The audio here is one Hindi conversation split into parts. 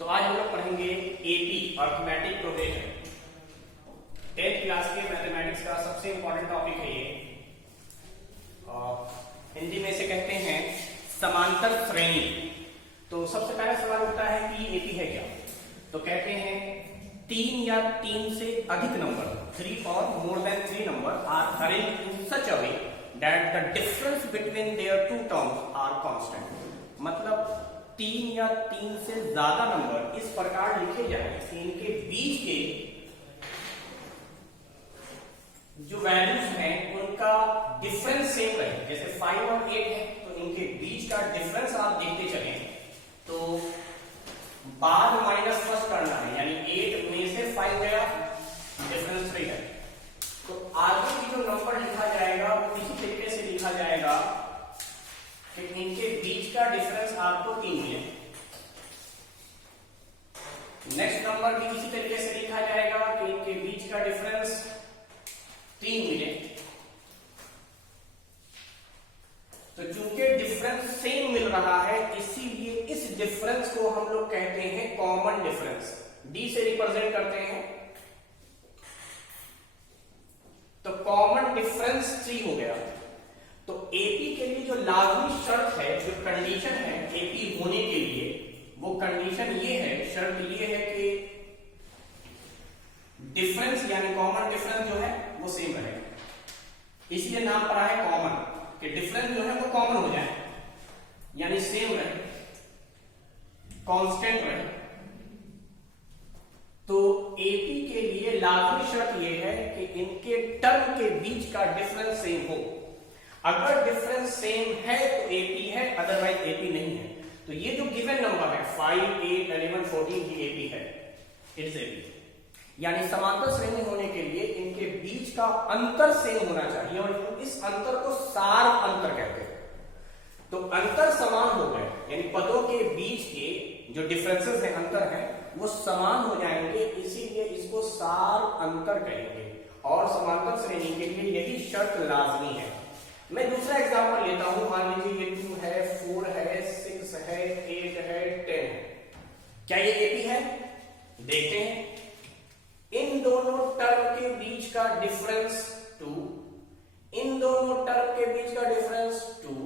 तो आज हम लोग पढ़ेंगे AP arithmetic progression. 10th class के मैथमेटिक्स का सबसे इंपॉर्टेंट टॉपिक है ये। हिंदी में से कहते हैं समांतर श्रेणी। तो सबसे पहला सवाल उठता है कि एपी है क्या। तो कहते हैं 3 या 3 से अधिक number 3 or more than 3 number are arranged in such a way that the difference between their two terms are constant। मतलब 3 या 3 से ज्यादा नंबर इस प्रकार लिखे जाए कि इनके बीच के जो वैल्यूज हैं उनका डिफरेंस सेम रहे। जैसे 5 और 8 है तो इनके बीच का डिफरेंस आप देखते चले तो बाद माइनस फर्स्ट करना है, यानी 8 में से 5 गया, डिफरेंस 3 है। तो आगे की जो नंबर लिखा जाएगा वो इसी तरीके से लिखा जाएगा कि इनके बीच का डिफरेंस आपको 3 मिले। नेक्स्ट नंबर भी इसी तरीके से लिखा जाएगा कि इनके बीच का डिफरेंस 3 मिले। तो चूंकि डिफरेंस सेम मिल रहा है इसीलिए इस डिफरेंस को हम लोग कहते हैं कॉमन डिफरेंस। डी से रिप्रेजेंट करते हैं तो कॉमन डिफरेंस 3 हो गया। तो एपी के लिए जो लाजमी शर्त है, जो कंडीशन है एपी होने के लिए, वो कंडीशन ये है, शर्त ये है कि डिफरेंस यानी कॉमन डिफरेंस जो है वो सेम रहे। इसलिए नाम पड़ा है कॉमन, कि डिफरेंस जो है वो कॉमन हो जाए, यानी सेम रहे, कांस्टेंट रहे। तो एपी के लिए लाजमी शर्त ये है कि इनके टर्म के बीच का डिफरेंस सेम हो। अगर डिफरेंस सेम है तो एपी है, अदरवाइज एपी नहीं है। तो ये जो गिवन नंबर है 5, 8, 11, 14 ये एपी है, इट्स एपी। यानी समांतर श्रेणी होने के लिए इनके बीच का अंतर सेम होना चाहिए और इस अंतर को सार अंतर कहते हैं। तो अंतर समान हो गए, यानी पदों के बीच के जो डिफरेंसेस है, अंतर है, वो समान हो जाएंगे, इसीलिए इसको सार अंतर कहेंगे। और समांतर श्रेणी के लिए यही शर्त लाजमी है। मैं दूसरा एग्जांपल लेता हूं। मान लीजिए ये 2 है, 4 है, 6 है, 8 है, 10 है। क्या ये एपी है? देखते हैं। इन दोनों टर्म के बीच का डिफरेंस 2, इन दोनों टर्म के बीच का डिफरेंस 2,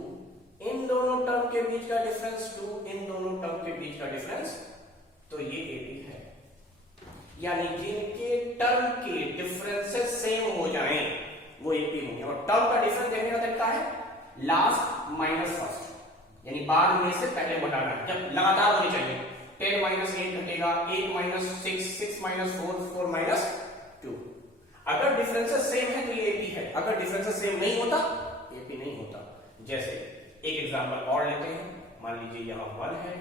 इन दोनों टर्म के बीच का डिफरेंस 2, इन दोनों टर्म के बीच का डिफरेंस, तो ये एपी है। यानी जिनके टर्म के डिफरेंसेस सेम हो जाएं वो एपी होंगे। और टर्म का डिफरेंस देखने का तरीका है लास्ट माइनस फर्स्ट, यानी बाद में से पहले बढ़ाना, जब लगातार होनी चाहिए। 10 माइनस 8 घटेगा, 8 माइनस 6, 6 माइनस 4, 4 माइनस 2। अगर डिफरेंसेस सेम है तो ये एपी है, अगर डिफरेंसेस सेम नहीं होता एपी नहीं होता। जैसे एक एग्जांपल और लेते हैं। मान लीजिए यहां 1 है,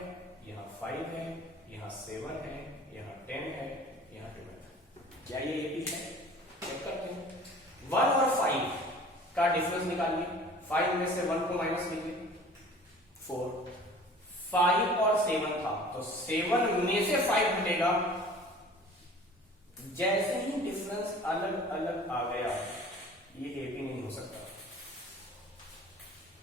यहां 5 है, यहां 7 है, यहां 10 है, यहां 12 है। क्या ये एपी है? चेक करते हैं। 1 और 5 का डिफरेंस निकालिए। 5 में से 1 को माइनस कीजिए, 4। 5 और 7 था तो 7 में से 5 घटेगा। जैसे ही डिफरेंस अलग अलग आ गया, ये एपी नहीं हो सकता।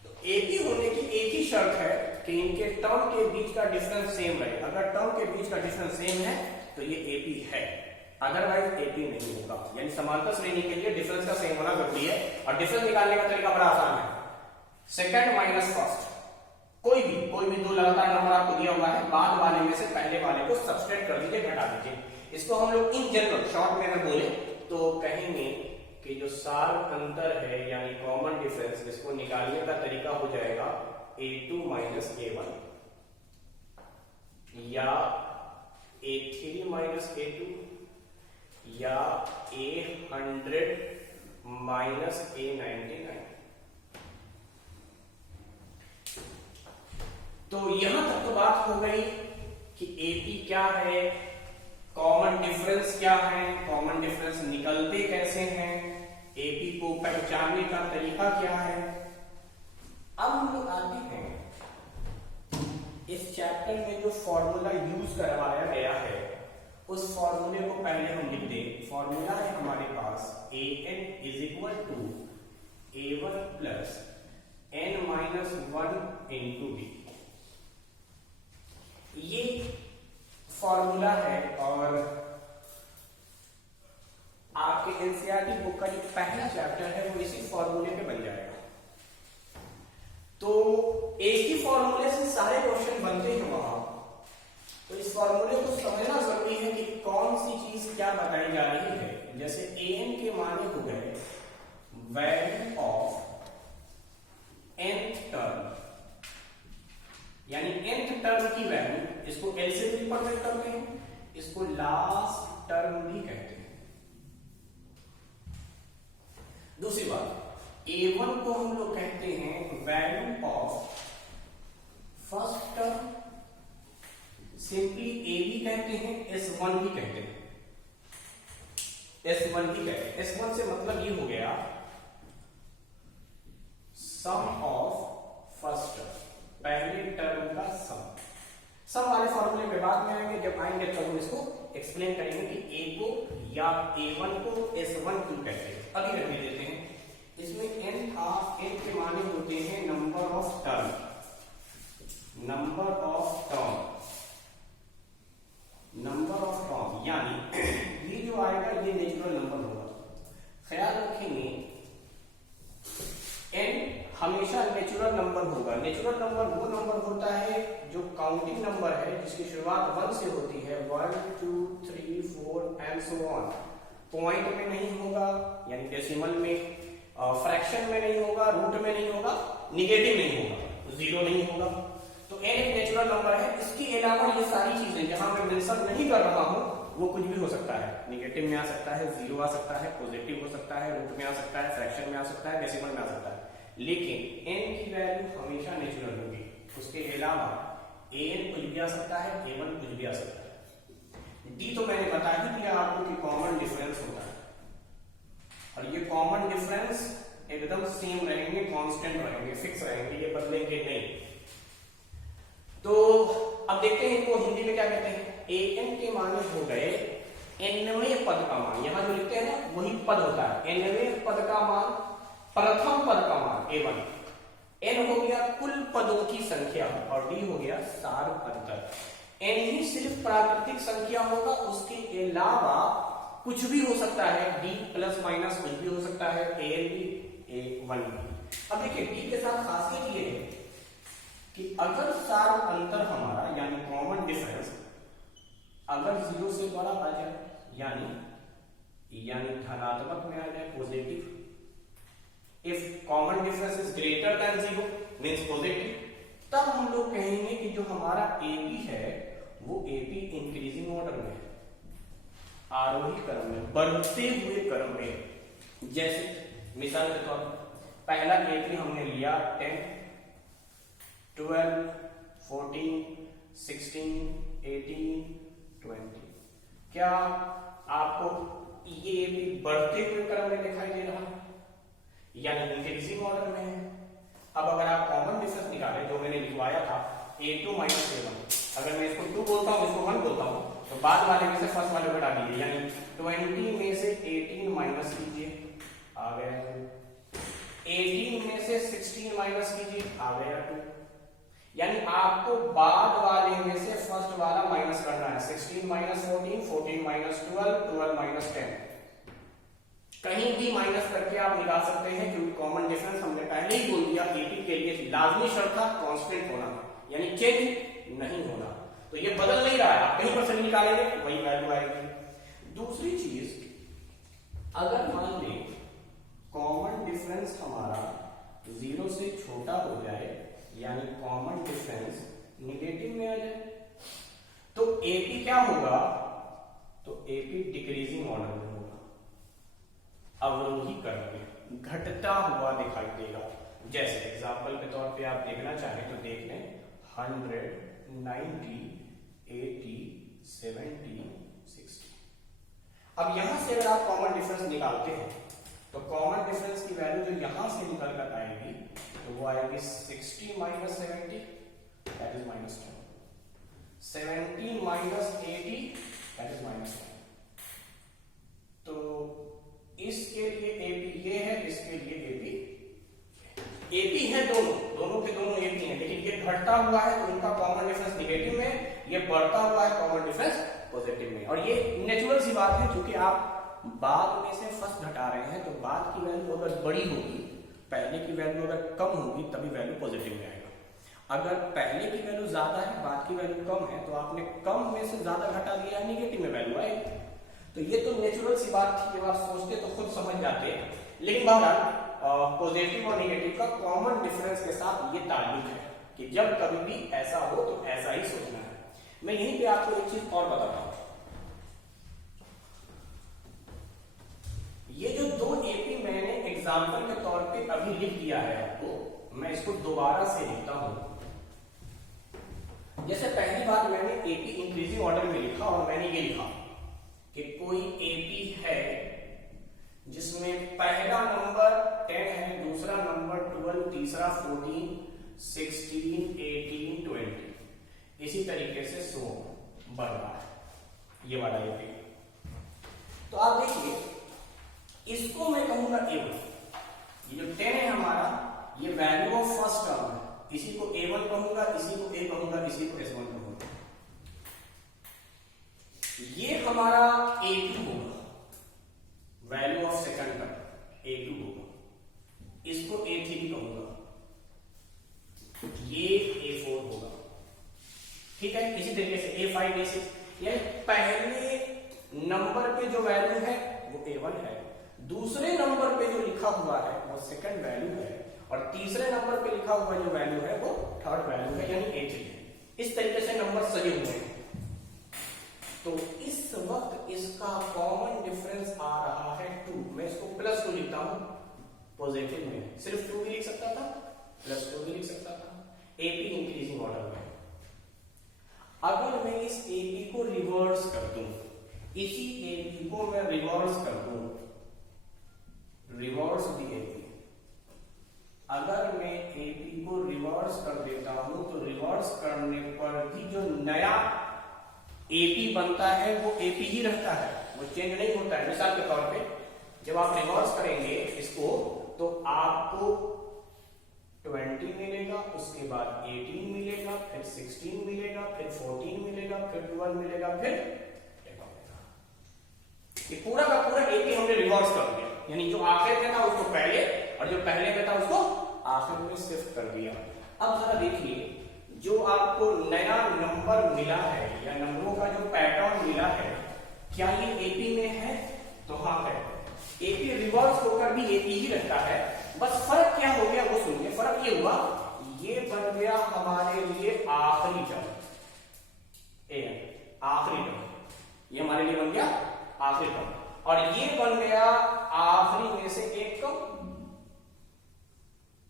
तो एपी होने की एक ही शर्त है कि इनके टर्म के बीच का डिफरेंस सेम रहे। अगर टर्म के बीच का डिफरेंस सेम है तो ये एपी है, अदरवाइज एपी नहीं होगा। यानी समांतर श्रेणी के लिए डिफरेंस का सेम होना जरूरी है। और डिफरेंस निकालने का तरीका बड़ा आसान है। सेकंड माइनस फर्स्ट, कोई भी 2 लगातार नंबर आपको दिया हुआ है, बाद वाले में से पहले वाले को सब्सट्रैक्ट कर दीजिए, घटा दीजिए। इसको हम लोग इन जनरल शॉर्ट में अगर बोले तो कहेंगे कि जो सार अंतर है यानी कॉमन डिफरेंस, इसको निकालने का तरीका हो जाएगा a2 माइनस a1 या a3 माइनस a2 या a100 माइनस a99। तो यहां तक तो बात हो गई कि एपी क्या है, कॉमन डिफरेंस क्या है, कॉमन डिफरेंस निकलते कैसे हैं, एपी को पहचानने का तरीका क्या है। अब हम लोग आते हैं इस चैप्टर में जो फॉर्मूला यूज करवाया गया है उस फॉर्मूले को पहले हम लिख दें। फॉर्मूला है हमारे पास an is equal to a1 plus n-1 into b। ये फॉर्मूला है और आपके एनसीईआरटी बुक का जो पहला चैप्टर है वो इसी फॉर्मूले पे बन जाएगा। तो एक ही फॉर्मूले से सारे क्वेश्चन बनते हैं वहां, तो इस फॉर्मूले को समझना जरूरी है कि कौन सी चीज क्या बताई जा रही है। जैसे an के माने हो गए वैल्यू ऑफ nth टर्म, यानी nth टर्म की वैल्यू, इसको एलसीएम भी पढ़ करते हैं, इसको लास्ट टर्म भी कहते हैं। दूसरी बात, a1 को हम लोग कहते हैं value of first term, simply a भी कहते हैं, s1 भी कहते हैं, s1 भी कहते हैं। s1 से मतलब ये हो गया सम ऑफ फर्स्ट टर्म, पहले टर्म का सम वाले फॉर्मूले पे बाद में आएंगे, जब आएंगे तब हम इसको एक्सप्लेन करेंगे कि a को या a1 को s1 क्यों कहते हैं। अभी रखने देते हैं। इसमें n के माने होते हैं number of term, number of term, यानी ये जो आएगा ये नेचुरल नंबर होगा। ख्याल रखेंगे n हमेशा नेचुरल नंबर होगा। नेचुरल नंबर वो नंबर होता है जो काउंटिंग नंबर है, जिसकी शुरुआत 1 से होती है, 1 2 3 4 एंड सो ऑन। पॉइंट में नहीं होगा, यानी डेसिमल में, फ्रैक्शन में नहीं होगा, रूट में नहीं होगा, निगेटिव नहीं होगा, जीरो नहीं होगा। तो n एक नेचुरल नंबर है। इसके अलावा ये सारी चीजें जहां मैं मेंशन नहीं कर रहा हूं वो कुछ भी हो सकता है, निगेटिव में आ सकता है, जीरो आ सकता है, पॉजिटिव हो सकता है, रूट में आ सकता है, फ्रैक्शन में आ सकता है, डेसिमल में आ सकता है, लेकिन n की वैल्यू हमेशा नेचुरल होगी। उसके अलावा an कुछ भी आ सकता है, a1 कुछ भी आ सकता है। d तो मैंने बता ही दिया आपको कि कॉमन डिफरेंस होता है, और ये कॉमन डिफरेंस एकदम सेम रहेंगे, कांस्टेंट रहेंगे, फिक्स रहेंगे, ये बदलेंगे नहीं। तो अब देखते हैं इनको हिंदी में क्या कहते हैं। an के माने हो गए nवें पद का मान, यहां जो लिखते हैं ना वही पद होता है। nवें पद का मान, प्रथम पद का मान a1, n हो गया कुल पदों की संख्या और d हो गया सार अंतर। n ही सिर्फ प्राकृतिक संख्या होगा, उसके अलावा कुछ भी हो सकता है, d प्लस माइनस कुछ भी हो सकता है, an भी a1 भी। अब देखिए d के साथ खासियत ये है कि अगर सार अंतर हमारा यानी कॉमन डिफरेंस अगर 0 से बड़ा आ जाए, यानी धनात्मक में आ जाए, positive, if common difference is greater than 0 means positive, तब हम लोग कहेंगे कि जो हमारा AP है वो AP इंक्रीजिंग ऑर्डर में है, आरोही क्रम में, बढ़ते हुए क्रम में। जैसे मिसाल के तौर पर पहला AP हमने लिया 10 12 14 16 18 20। क्या आपको ये भी बढ़ते हुए क्रम में दिखाई दे रहा है, यानी इंक्रीजिंग ऑर्डर में है। अब अगर आप कॉमन डिफरेंस निकालें जो मैंने लिखवाया था a2 माइनस a1, अगर मैं इसको 2 बोलता हूं, इसको 1 बोलता हूं, तो बाद वाले में से फर्स्ट वाले को डालिए, यानी 20 में से 18 माइनस कीजिए, आ गया 18 में से 16 माइनस कीजिए, आ गया 2। यानी आपको बाद वाले में से फर्स्ट वाला माइनस करना है। 16 माइनस 14, 14 माइनस 12, 12 माइनस 10, कहीं भी माइनस करके आप निकाल सकते हैं, क्योंकि कॉमन डिफरेंस हमने पहले ही बोल दिया AP के लिए लाजमी शर्त था कांस्टेंट होना, यानी चेंज नहीं होना। तो ये बदल नहीं रहा है, आप कहीं पर से निकालेंगे वही वैल्यू आएगी। दूसरी चीज, अगर मान लें कॉमन डिफरेंस हमारा 0 से छोटा हो जाए, यानी कॉमन डिफरेंस निगेटिव में आ जाए, तो AP क्या होगा, तो AP डिक्रीजिंग ऑर्डर में होगा, अवरोही क्रम में घटता हुआ दिखाई देगा। जैसे एग्जांपल के तौर पे आप देखना चाहें तो देख लें 100 90 80 70 60। अब यहां से अगर आप कॉमन डिफरेंस निकालते हैं तो कॉमन डिफरेंस की वैल्यू जो यहां से निकल कर आएगी तो वो आएगी 60 minus 70 that is minus 10, 70 minus 80 that is minus 10। तो इसके लिए AP ये है, इसके लिए AP है, दोनों के दोनों AP हैं, लेकिन ये घटता हुआ है तो इनका कॉमन डिफरेंस निगेटिव में, ये बढ़ता हुआ है कॉमन डिफरेंस पॉजिटिव में। और ये नेचुरल सी बात है, क्योंकि आप बाद में से फर्स्ट घटा रहे हैं तो बाद की वैल्यू अगर बड़ी होगी, पहले की वैल्यू अगर कम होगी तभी वैल्यू पॉजिटिव में आएगा। अगर पहले की वैल्यू ज्यादा है, बाद की वैल्यू कम है, तो आपने कम में से ज्यादा घटा दिया है, निगेटिव में वैल्यू आएगी। तो ये तो नेचुरल सी बात थी, जब आप सोचते तो खुद समझ जाते। लेकिन बहरहाल पॉजिटिव और नेगेटिव का कॉमन डिफरेंस के साथ ये ताल्लुक है कि जब कभी भी ऐसा हो तो ऐसा ही सोचना है। मैं यहीं पे आपको एक चीज और बताता हूं। ये जो दो एपी मैंने एग्जाम्पल के तौर पे अभी लिख दिया है आपको, मैं इसको दोबारा से लिखता हूं। जैसे पहली बार मैंने एपी इंक्रीजिंग ऑर्डर में लिखा और मैंने ये लिखा कि कोई एपी है जिसमें पहला नंबर 10 है, दूसरा नंबर 12, तीसरा 14, 16, 18, 20, इसी तरीके से 100 बढ़ रहा है, ये वाला एपी। तो आप देखिए, इसको मैं कहूंगा A1। ये जो 10 है हमारा, ये वैल्यू ऑफ फर्स्ट टर्म है, इसी को A1 कहूंगा, इसी को A कहूंगा, इसी को S1 कहूंगा। ये हमारा A2 होगा, value of second term A2 होगा, इसको A3 कहूंगा, ये A4 होगा। ठीक है, इसी तरीके से A5, A6, यानी पहले नंबर पे जो वैल्यू है वो A1 है, दूसरे नंबर पे जो लिखा हुआ है वो सेकंड वैल्यू है, और तीसरे नंबर पे लिखा हुआ जो वैल्यू है वो थर्ड वैल्यू है, यानी A3 है। इस तरीके से नंबर सजे हुए हैं। तो इस वक्त इसका कॉमन डिफरेंस आ रहा है 2। मैं इसको +2 लिखता हूं पॉजिटिव में, सिर्फ 2 भी लिख सकता था, +2 भी लिख सकता था, एपी इंक्रीजिंग ऑर्डर में। अगर मैं इस एपी को रिवर्स कर दूं, इसी एपी को मैं रिवर्स कर दूं, रिवर्स दी एपी, अगर मैं एपी को रिवर्स कर देता हूं तो रिवर्स करने पर भी जो नया एपी बनता है वो एपी ही रहता है, वो चेंज नहीं होता है। मिसाल के तौर पे जब आप रिवर्स करेंगे इसको तो आपको 20 मिलेगा, उसके बाद 18 मिलेगा, फिर 16 मिलेगा, फिर 14 मिलेगा, फिर 12 मिलेगा, फिर ये पूरा का पूरा एपी हमने रिवर्स कर दिया, यानी जो आखिर में था उसको पहले और जो पहले में था उसको आखिर में शिफ्ट कर दिया। अब जरा देखिए, जो आपको नया नंबर मिला है या नंबरों का जो पैटर्न मिला है, क्या ये एपी में है? तो हाँ है। एपी रिवर्स होकर भी एपी ही रहता है, बस फर्क क्या हो गया वो सुनिए। फर्क ये हुआ, ये बन गया हमारे लिए आखिरी टर्म, आखिरी टर्म, ये हमारे लिए बन गया आखिरी टर्म, और ये बन गया आखिरी में से एक टर्म।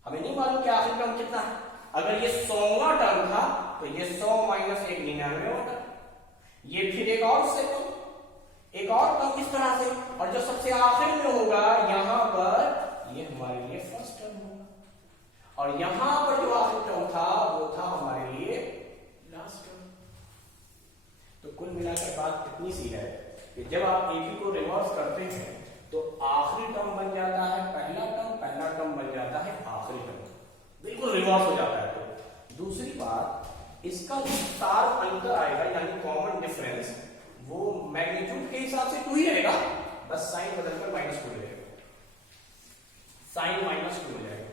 हमें नहीं मालूम कि आखिरी टर्म कितना है। अगर ये 100वां टर्म था तो ये 100 - 1 99वां टर्म, ये फिर एक और सेकंड, एक और टर्म इस तरह से, और जो सबसे आखिर में होगा यहां पर, ये हमारे लिए फर्स्ट टर्म होगा, और यहां पर जो आखिरी टर्म था वो था हमारे लिए लास्ट टर्म। तो कुल मिलाकर बात इतनी सी है कि जब आप एपी को रिवर्स करते हैं तो आखिरी टर्म बन जाता है पहला टर्म बन जाता है आखिरी टर्म, बिल्कुल रिवर्स हो जाता है। तो दूसरी बात, इसका विस्तार अंतर आएगा, यानी कॉमन डिफरेंस, वो मैग्नीट्यूड के हिसाब से 2 ही रहेगा, बस साइन बदलकर -2 हो जाएगा, साइन -2 हो जाएगा।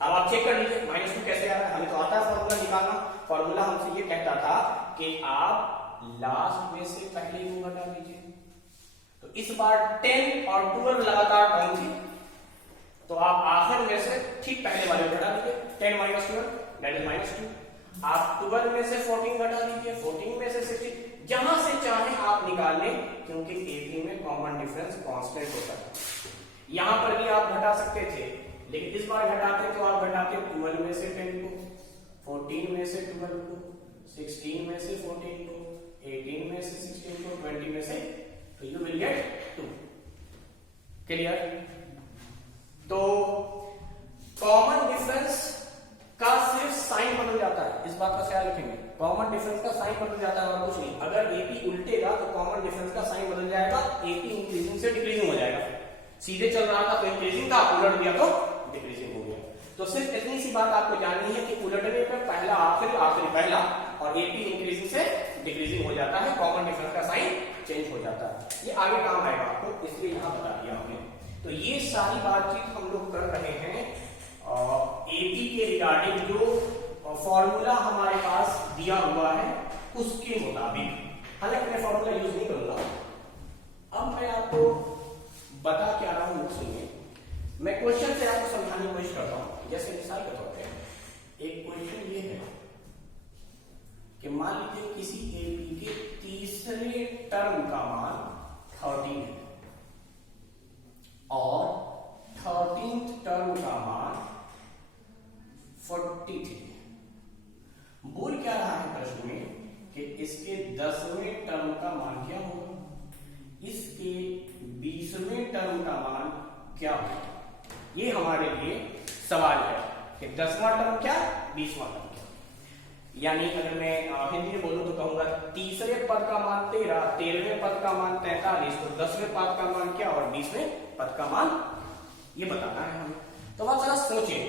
अब आप चेक कर लीजिए -2 कैसे आ रहा है। हमें तो आता है फॉर्मूला निकालना। फॉर्मूला हमसे ये कहता था कि आप लास्ट में से पहले को घटा दीजिए। तो इस बार 10 और 12 लगातार टर्म थी, तो आप आखिर में से ठीक पहले वाले घटा दीजिए, 10 - 12 दैट इज -2। आप 12 में से 14 घटा दीजिए, 14 में से 16, जहां से चाहे आप निकाल लें, क्योंकि एपी में कॉमन डिफरेंस कांस्टेंट होता है। यहां पर भी आप घटा सकते थे, लेकिन इस बार घटाते तो आप घटाते 12 में से 10 को, 14 में से 12 को, 16 में से 14 को, 18 में से 16 को, 20 में से, तो यू विल गेट 2। क्लियर? तो कॉमन डिफरेंस का सिर्फ साइन बदल जाता है, इस बात का ख्याल रखेंगे। कॉमन डिफरेंस का साइन बदल जाता है और कुछ नहीं। अगर एपी उल्टेगा तो कॉमन डिफरेंस का साइन बदल जाएगा, एपी इंक्रीजिंग से डिक्रीजिंग हो जाएगा। सीधे चल रहा था तो इंक्रीजिंग था, उलट दिया तो डिक्रीजिंग हो गया। तो सिर्फ इतनी सी बात आपको जाननी है कि उलटने पर पहला आखिरी, आखिरी पहला, और एपी इंक्रीजिंग से डिक्रीजिंग हो जाता है, कॉमन डिफरेंस का साइन चेंज हो जाता है। ये आगे काम आएगा आपको, इसलिए यहां बता दिया हमने। तो ये सारी बातचीत हम लोग कर रहे हैं एपी के रिगार्डिंग जो फॉर्मूला हमारे पास दिया हुआ है उसके मुताबिक। हालांकि मैं फॉर्मूला यूज नहीं करूंगा। अब मैं आपको बता क्या रहा हूं, सुनिए। मैं क्वेश्चन से आपको समझाने की कोशिश करता हूं। जैसे मिसाल के तौर पे एक क्वेश्चन ये है कि मान लीजिए किसी एपी के तीसरे टर्म का मान 13 है और 13th टर्म का मान 43 है। बोल क्या रहा है प्रश्न में कि इसके 10वें टर्म का मान क्या होगा, इसके 20वें टर्म का मान क्या होगा। ये हमारे लिए सवाल है कि 10वां टर्म क्या, 20वां टर्म क्या। यानी अगर मैं हिंदी में बोलूं तो कहूंगा तीसरे पद का मान 13, 13वें पद का मान 43, तो 10वें पद का मान क्या और 20वें पद का मान, ये बताना है हमें। तो आप जरा सोचें,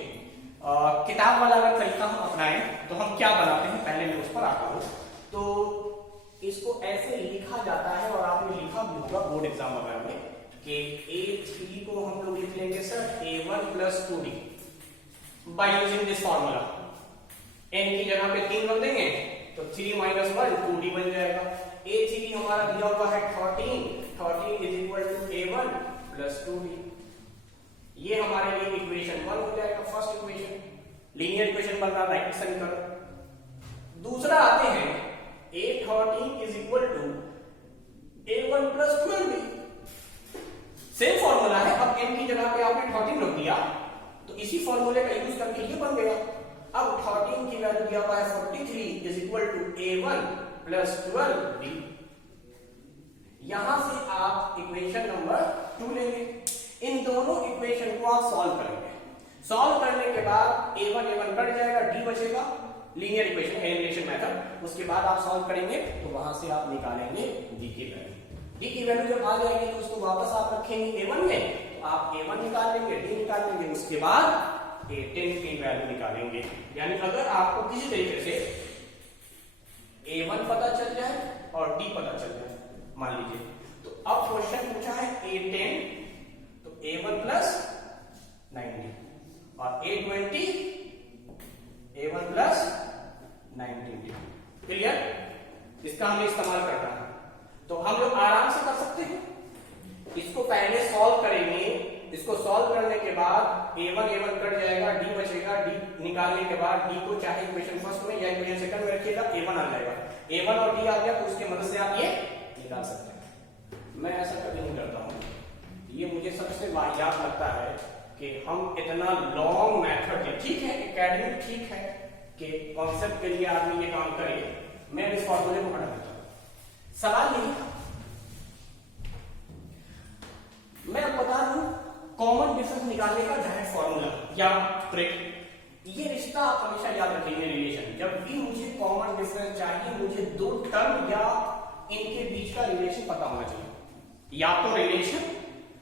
किताब वाला अगर तरीका हम अपनाएं तो हम क्या बनाते हैं, पहले मैं उस पर आता हूं। तो इसको ऐसे लिखा जाता है और आपने लिखा भी होगा बोर्ड एग्जाम वगैरह में कि A3 को हम लोग लिख लेंगे sir A1 plus 2D by using this formula. n की जगह पे 3 रख देंगे तो 3 माइनस 1 2D बन जाएगा। A3 हमारा दिया हुआ है 13 is equal to A1 plus 2D। ये हमारे लिए इक्वेशन 1 हो जाएगा, फर्स्ट इक्वेशन। लीनियर इक्वेशन बन रहा है, राइट समीकरण। दूसरा आते हैं A13 is equal to A1 plus 12D। Same formula है, अब n की जगह पे आपने 13 रख दिया तो इसी फॉर्मूले का यूज करके ये बन गया। अब 13 की वैल्यू दिया हुआ है 43 is equal to A1 plus 12D। यहां से आप इक्वेशन नंबर 2 लेंगे। इन दोनों इक्वेशन को आप सॉल्व करेंगे। सॉल्व करने के बाद A1 कट जाएगा, D बचेगा, लीनियर इक्वेशन एलिमिनेशन मेथड। उसके बाद आप सॉल्व करेंगे तो वहां से आप निकालेंगे D की वैल्यू। D की वैल्यू जब आ जाएगी तो उसको वापस आप रखेंगे A1 में, तो आप A1 निकाल लेंगे, D निकाल लेंगे, उसके बाद A10 की वैल्यू निकालेंगे। यानी अगर आपको किसी तरीके से A1 पता चल जाए और D पता चल जाए मान लीजिए, तो अब क्वेश्चन पूछा है A10 तो A1 प्लस 90 और A20 A1 प्लस 90। क्लियर? इसका हमें इस्तेमाल करना है तो हम लोग आराम से कर सकते हैं। इसको पहले सॉल्व करेंगे, इसको सॉल्व करने के बाद A1 कट जाएगा, D बचेगा, D निकालने के बाद D को चाहे इक्वेशन फर्स्ट में या इक्वेशन सेकंड में रखिएगा, A1 आ जाएगा। A1 और D आ गया तो उसके मदद से आप ये निकाल सकते हैं। मैं ऐसा कभी नहीं करता हूं, ये मुझे सबसे वाहियात लगता है कि हम इतना लॉन्ग मेथड है। ठीक है, एकेडमिक ठीक है कि कॉन्सेप्ट के लिए आदमी ये काम करे, मैं इस फॉर्मूले को हटा देता हूं। सवाल यही था। मैं अब बता दूं कॉमन डिफरेंस निकालने का डायरेक्ट फॉर्मूला या ट्रिक। ये रिश्ता आप हमेशा याद रखेंगे, रिलेशन। जब भी मुझे कॉमन डिफरेंस चाहिए, मुझे दो टर्म या इनके बीच का रिलेशन पता होना चाहिए। या तो रिलेशन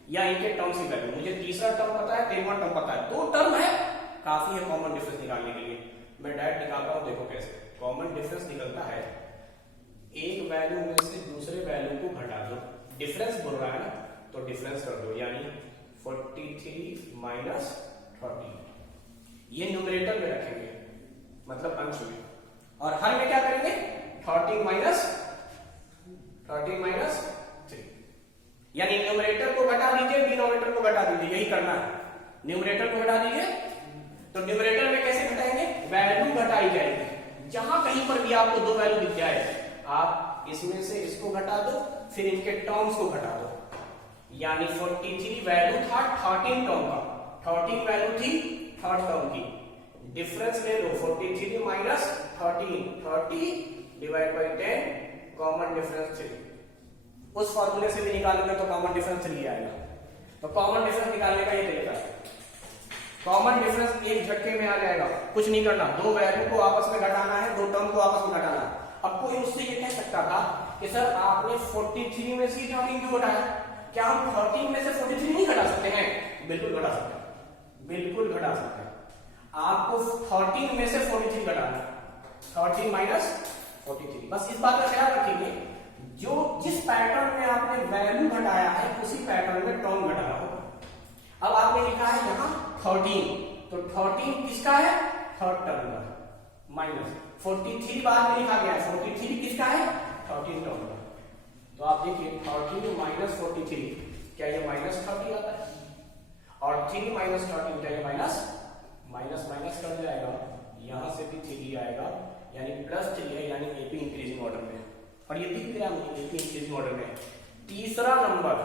या इनके टर्म्स की वैल्यू। मुझे तीसरा टर्म पता है, 13वां टर्म पता है, 2 टर्म है, काफी है कॉमन डिफरेंस निकालने के लिए। मैं डायरेक्ट निकालता हूं, देखो कैसे कॉमन डिफरेंस निकलता है। एक वैल्यू में से दूसरे वैल्यू को घटा दो, डिफरेंस बोल रहा है ना, तो डिफरेंस कर दो, यानी 43 माइनस 30। ये न्यूमरेटर में रखेंगे, मतलब अंश में, और हर में क्या करेंगे 13 माइनस 3, यानी न्यूमरेटर को घटा दीजिए, डिनोमिनेटर को घटा दीजिए, यही करना है। न्यूमरेटर को घटा दीजिए, तो न्यूमरेटर में कैसे घटाएंगे, वैल्यू घटाई जाएगी। जहां कहीं पर भी आपको 2 वैल्यू दिख जाए, आप इसमें से इसको घटा दो, फिर इनके टर्म्स को घटा दो। यानी 43 वैल्यू था 13 टर्म का, 13 वैल्यू थी 3rd टर्म की, डिफरेंस ले लो 43 minus 13, 30 divide by 10, common difference 3। उस फॉर्मूले से भी निकालोगे तो कॉमन डिफरेंस 3 आएगा। तो कॉमन डिफरेंस निकालने का ये तरीका है। कॉमन डिफरेंस एक झटके में आ जाएगा, कुछ नहीं करना, 2 वैल्यू को आपस में घटाना है, 2 टर्म को आपस में घटाना है। अब कोई मुझसे ये कह सकता था कि सर आपने 43 में से 13 क्यों घटाया, क्या हम 13 में से 43 नहीं घटा सकते हैं? बिल्कुल घटा सकते हैं, बिल्कुल घटा सकते हैं। आपको 13 में से 43 घटाना है, 13 माइनस 43। बस इस बात का ख्याल रखेंगे, जो जिस पैटर्न में आपने वैल्यू घटाया है उसी पैटर्न में टर्म घटाना होगा। अब आपने लिखा है यहां 13, तो 13 किसका है? थर्ड टर्म का, माइनस 43 बाद में लिखा गया है, 43 किसका है? 13 टर्म का। तो आप देखिए 13 माइनस 43, क्या ये माइनस 30 आता है? और 3 माइनस 13, क्या ये माइनस माइनस कट जाएगा, यहां से भी 3 आएगा, यानी प्लस 3 है, यानी एपी इंक्रीजिंग ऑर्डर में। और ये दिख रहा है मुझे एपी इंक्रीजिंग ऑर्डर में। तीसरा नंबर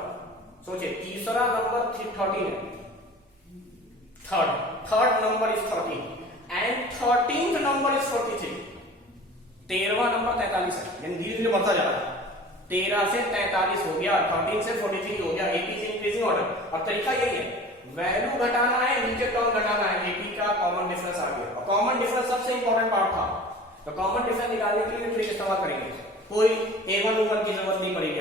सोचिए, तीसरा नंबर 13 है, third number is 13 and 13th number is 43। 13वां नंबर 43 है, यानी धीरे धीरे बढ़ता जा रहा है। 13 से 43 हो गया, 13 से 43 हो गया, एपी इज इंक्रीजिंग ऑर्डर। और तरीका यही है, वैल्यू घटाना है, नीचे टर्म घटाना है, एपी का कॉमन डिफरेंस आ गया। और कॉमन डिफरेंस सबसे इंपॉर्टेंट पार्ट था, तो कॉमन डिफरेंस निकालने के लिए ट्रिक इस्तेमाल करेंगे। कोई a1 u1 की जरूरत नहीं पड़ेगी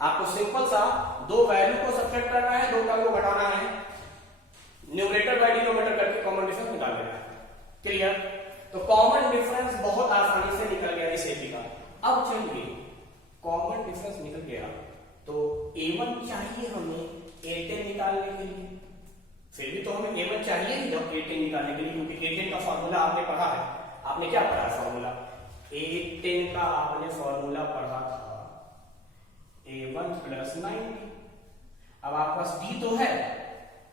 आपको सिंपल सा दो वैल्यू को सब्ट्रैक्ट करना है, दो टर्म को घटाना है, न्यूमरेटर बाय डिनोमिनेटर करके कॉमन डिफरेंस निकाल लेना है। क्लियर? तो कॉमन डिफरेंस बहुत आसानी से निकल गया इस एपी का। अब चलिए, कॉमन डिफरेंस निकल गया तो a1 चाहिए हमें a10 निकालने के लिए। फिर भी तो हमें a1 चाहिए ही जब a10 निकालने के लिए, क्योंकि a10 का फॉर्मूला आपने पढ़ा है। आपने क्या पढ़ा है फॉर्मूला? a10 का आपने फॉर्मूला पढ़ा था a1 प्लस 90। अब आपके पास d तो है,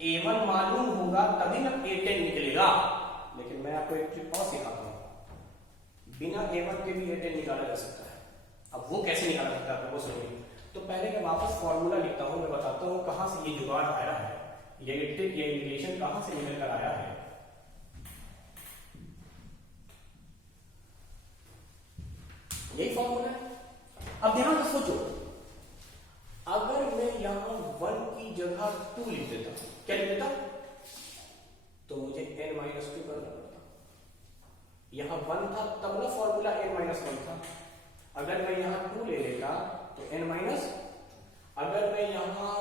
a1 मालूम होगा तभी ना a10 निकलेगा। लेकिन मैं आपको एक ट्रिक और सिखाता हूं, बिना a1 के भी a10 निकाला जा सकता है। अब वो कैसे निकाला सकता है वो सुनिए। तो पहले मैं वापस फॉर्मूला लिखता हूं, मैं बताता हूं कहां से ये जुगाड़ आया है, ये ट्रिक, ये रिलेशन कहां से निकल कर आया है। यही फॉर्मूला है। अब ध्यान से सोचो, अगर मैं यहां 1 की जगह 2 लिख देता, क्या लिख देता? तो मुझे n-2 करना पड़ता। यहां 1 था तब ना फॉर्मूला n-1 था। अगर मैं यहां 2 ले लेता तो n-, अगर मैं यहां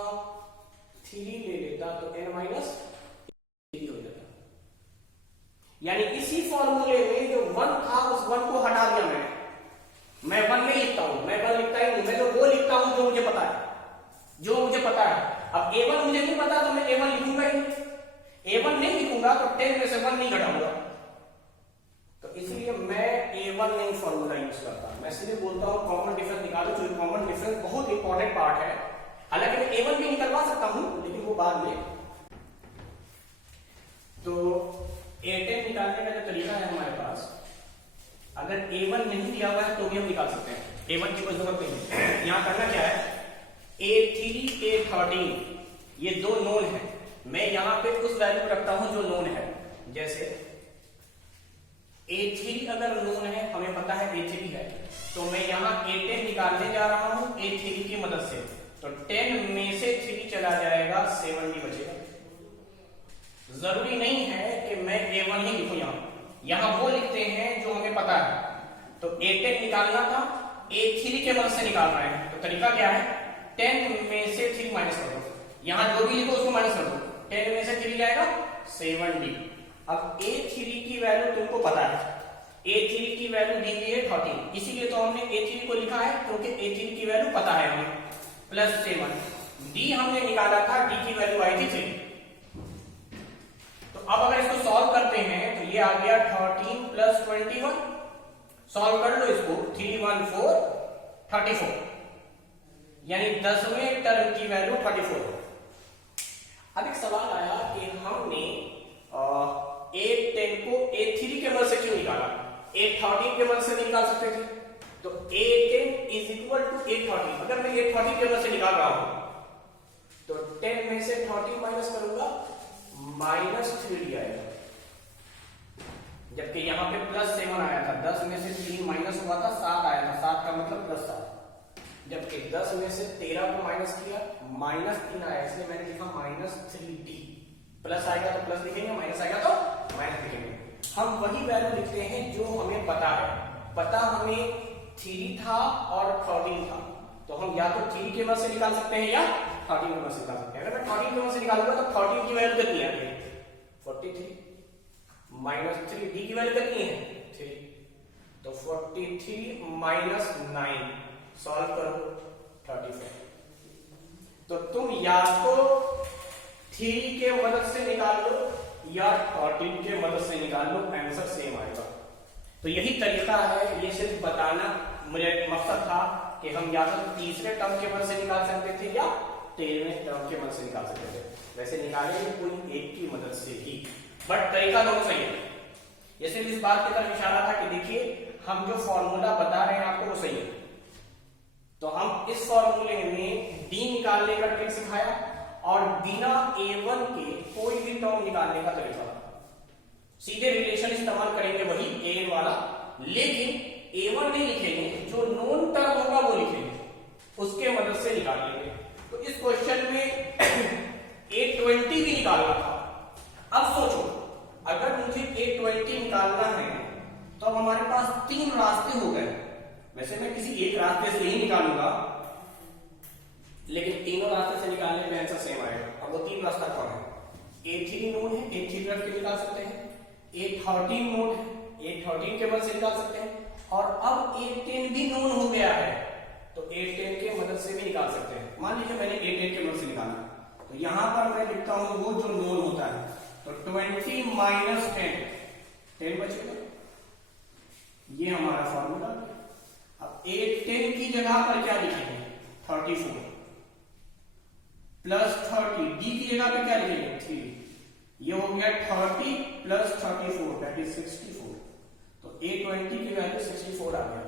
3 ले लेता तो n-3 हो जाता। यानी इसी फॉर्मूले में जो 1 था उस 1 को हटा दिया मैंने। मैं 1 नहीं लिखता हूं, मैं 1 लिखता ही नहीं, मैं तो वो लिखता हूं जो मुझे पता है, अब a1 मुझे नहीं पता तो मैं a1 लिखूंगा ही नहीं। a1 नहीं लिखूंगा तो 10 में से 1 नहीं घटाऊंगा। तो इसलिए मैं a1 नहीं फॉर्मूला यूज करता, मैं सीधे बोलता हूं कॉमन डिफरेंस निकालो। जो कॉमन डिफरेंस बहुत इंपॉर्टेंट पार्ट है, हालांकि मैं a1 भी निकलवा सकता हूं लेकिन वो बाद में। तो a10 निकालने का जो तरीका है हमारे पास, अगर a1 नहीं दिया हुआ है तो भी हम निकाल सकते हैं, a1 की कोई जरूरत नहीं है। यहां करना क्या है, a3 a13 ये दो नोन है, मैं यहां पे उस वैल्यू रखता हूं जो नोन है। जैसे a3 अगर नोन है, हमें पता है a3 है, तो मैं यहां a10 निकालने जा रहा हूं a3 की मदद से। तो 10 में से 3 चला जाएगा, 70 बचेगा। जरूरी नहीं है कि मैं a1 ही लिखूं, यहां वो लिखते हैं जो हमें पता है। तो a10 निकालना था, a3 के मदद से निकाल रहे हैं। तो तरीका क्या है, 10 में से 3 माइनस कर दो, यहां जो भी लिखो उसको माइनस कर दो, 10 में से 3 जाएगा 70। अब a3 की वैल्यू तुमको पता है, a3 की वैल्यू दी गई है 13, इसीलिए तो हमने a3 को लिखा है क्योंकि a3 की वैल्यू पता है हमें, प्लस 7। d हमने निकाला था, d की वैल्यू आई थी 3। तो अब अगर इसको सॉल्व करते हैं तो ये आ गया 13 प्लस 21। सॉल्व कर लो इसको, 3 1 4 34, यानी 10वें टर्म की वैल्यू 34। अब एक सवाल आया कि हमने a10 को a3 के मदद से क्यों निकाला, a13 के मदद से निकाल सकते थे। तो a10 is equal to a13, अगर मैं a13 के मदद से निकाल रहा हूं तो 10 में से 13 माइनस करूंगा, -3 आएगा। जबकि यहां पे +7 आया था, 10 में से 3 माइनस हुआ था, 7 आया था, 7 का मतलब +7। जबकि 10 में से 13 को माइनस किया, -3 आया, इसलिए मैंने लिखा -3d। प्लस आएगा तो प्लस लिखेंगे, माइनस आएगा तो माइनस लिखेंगे। हम वही वैल्यू लिखते हैं जो हमें पता है। पता हमें 3 था और 13 था, तो हम या तो 3 के मदद से निकाल सकते हैं या 13 के मदद से निकाल सकते हैं। अगर मैं 13 के मदद से निकालूंगा तो 13 की वैल्यू कितनी आ गई, 43 -3, d की वैल्यू कितनी है 3। तो 43 माइनस 9 सॉल्व करो 34। तो तुम या तो 3 के मदद से निकाल लो या 14 के मदद से निकाल लो, आंसर सेम आएगा। तो यही तरीका है, ये सिर्फ बताना मुझे मकसद था कि हम या तो तीसरे टर्म के मदद से निकाल सकते थे या 13वें टर्म के मदद से निकाल सकते थे। वैसे निकालेंगे कोई एक की मदद से ही, बट तरीका दोनों सही है। ये सिर्फ इस बात की तरफ इशारा था कि देखिए हम जो फॉर्मूला बता रहे हैं आपको वो सही है। तो हम इस फॉर्मूले में डी निकालने का ट्रिक सिखाया और बिना A1 के कोई भी टर्म निकालने का तरीका, सीधे रिलेशन इस्तेमाल करेंगे वही A वाला, लेकिन A1 नहीं लिखेंगे, जो नोन टर्म होगा वो लिखेंगे, उसके मदद से निकाल लेंगे। तो इस क्वेश्चन में A20 भी निकालना था। अब सोचो अगर मुझे A20 निकालना है तो अब हमारे पास 3 रास्ते हो गए। वैसे मैं किसी एक रास्ते से ही निकालूंगा, लेकिन तीनों रास्ते से निकालने पे आंसर सेम आएगा। अब वो 3 रास्ता कौन है? A3 नोड है, A3 रख के निकाल सकते हैं, A13 नोड है, A13 के मदद से निकाल सकते हैं, और अब A10 भी नोन हो गया है तो A10 के मदद से भी निकाल सकते हैं। मान लीजिए मैंने A10 के मदद से निकाला, तो यहां पर मैं लिखता हूं वो जो नोन होता है, तो 20 माइनस 10 बचेगा, ये हमारा फॉर्मूला। अब A10 की जगह पर क्या लिखेंगे? 34 प्लस 30, D की जगह पे क्या लिखेंगे? 3, ये हो गया 30 प्लस 34 दैट इज 64। तो A20 की वैल्यू 64 आ गया।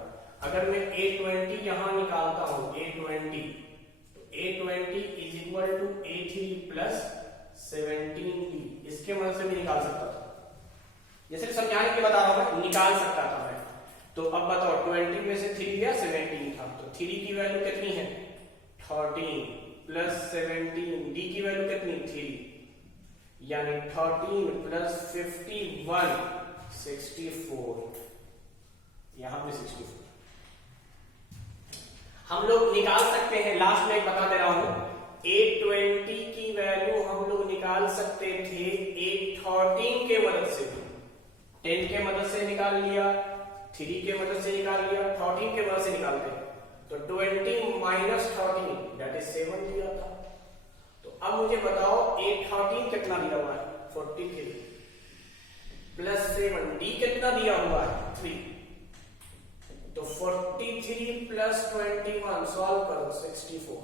अगर मैं A20 यहां निकालता हूं A20, तो A20 is equal to A3 plus 17D, इसके मदद से भी निकाल सकता था, ये सिर्फ समझाने के बता रहा हूं, निकाल सकता था मैं। तो अब बताओ 20 में से 3 गया 17 था, तो 3 की वैल्यू कितनी है? 13 प्लस 17, D की वैल्यू कितनी? 3, यानी 13 प्लस 51 64, यहां पे 64 हम लोग निकाल सकते हैं। लास्ट में एक बता दे रहा हूं, A20 की वैल्यू हम लोग निकाल सकते थे A13 के मदद से भी, 10 के मदद से निकाल लिया, 3 के मदद से निकाल लिया, 13 के मदद से निकालते हैं, तो 20 माइनस 13 दैट इज 7 दिया था। तो अब मुझे बताओ A13 कितना दिया हुआ है? 43 प्लस 7, D कितना दिया हुआ है? 3, तो 43 प्लस 21 सॉल्व करो 64।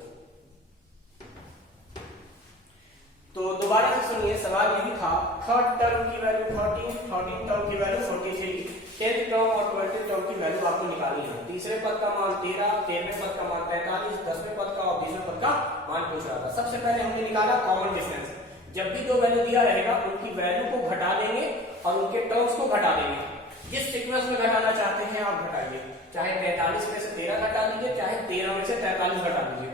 तो दोबारा से सुनिए, सवाल यही था, थर्ड टर्म की वैल्यू 13, 13 टर्म की वैल्यू 43, 10th टर्म और 20th टर्म की वैल्यू आपको निकालनी है। तीसरे पद का मान 13, 13वें पद का मान 45, 10वें पद का और 20वें पद का मान पूछ रहा था। सबसे पहले हमने निकाला कॉमन डिफरेंस। जब भी दो वैल्यू दिया रहेगा उनकी वैल्यू को घटा देंगे और उनके टर्म्स को घटा देंगे। जिस सीक्वेंस में घटाना चाहते हैं आप घटाइए, चाहे 43 में से 13 घटा दीजिए, चाहे 13 में से 43 घटा दीजिए।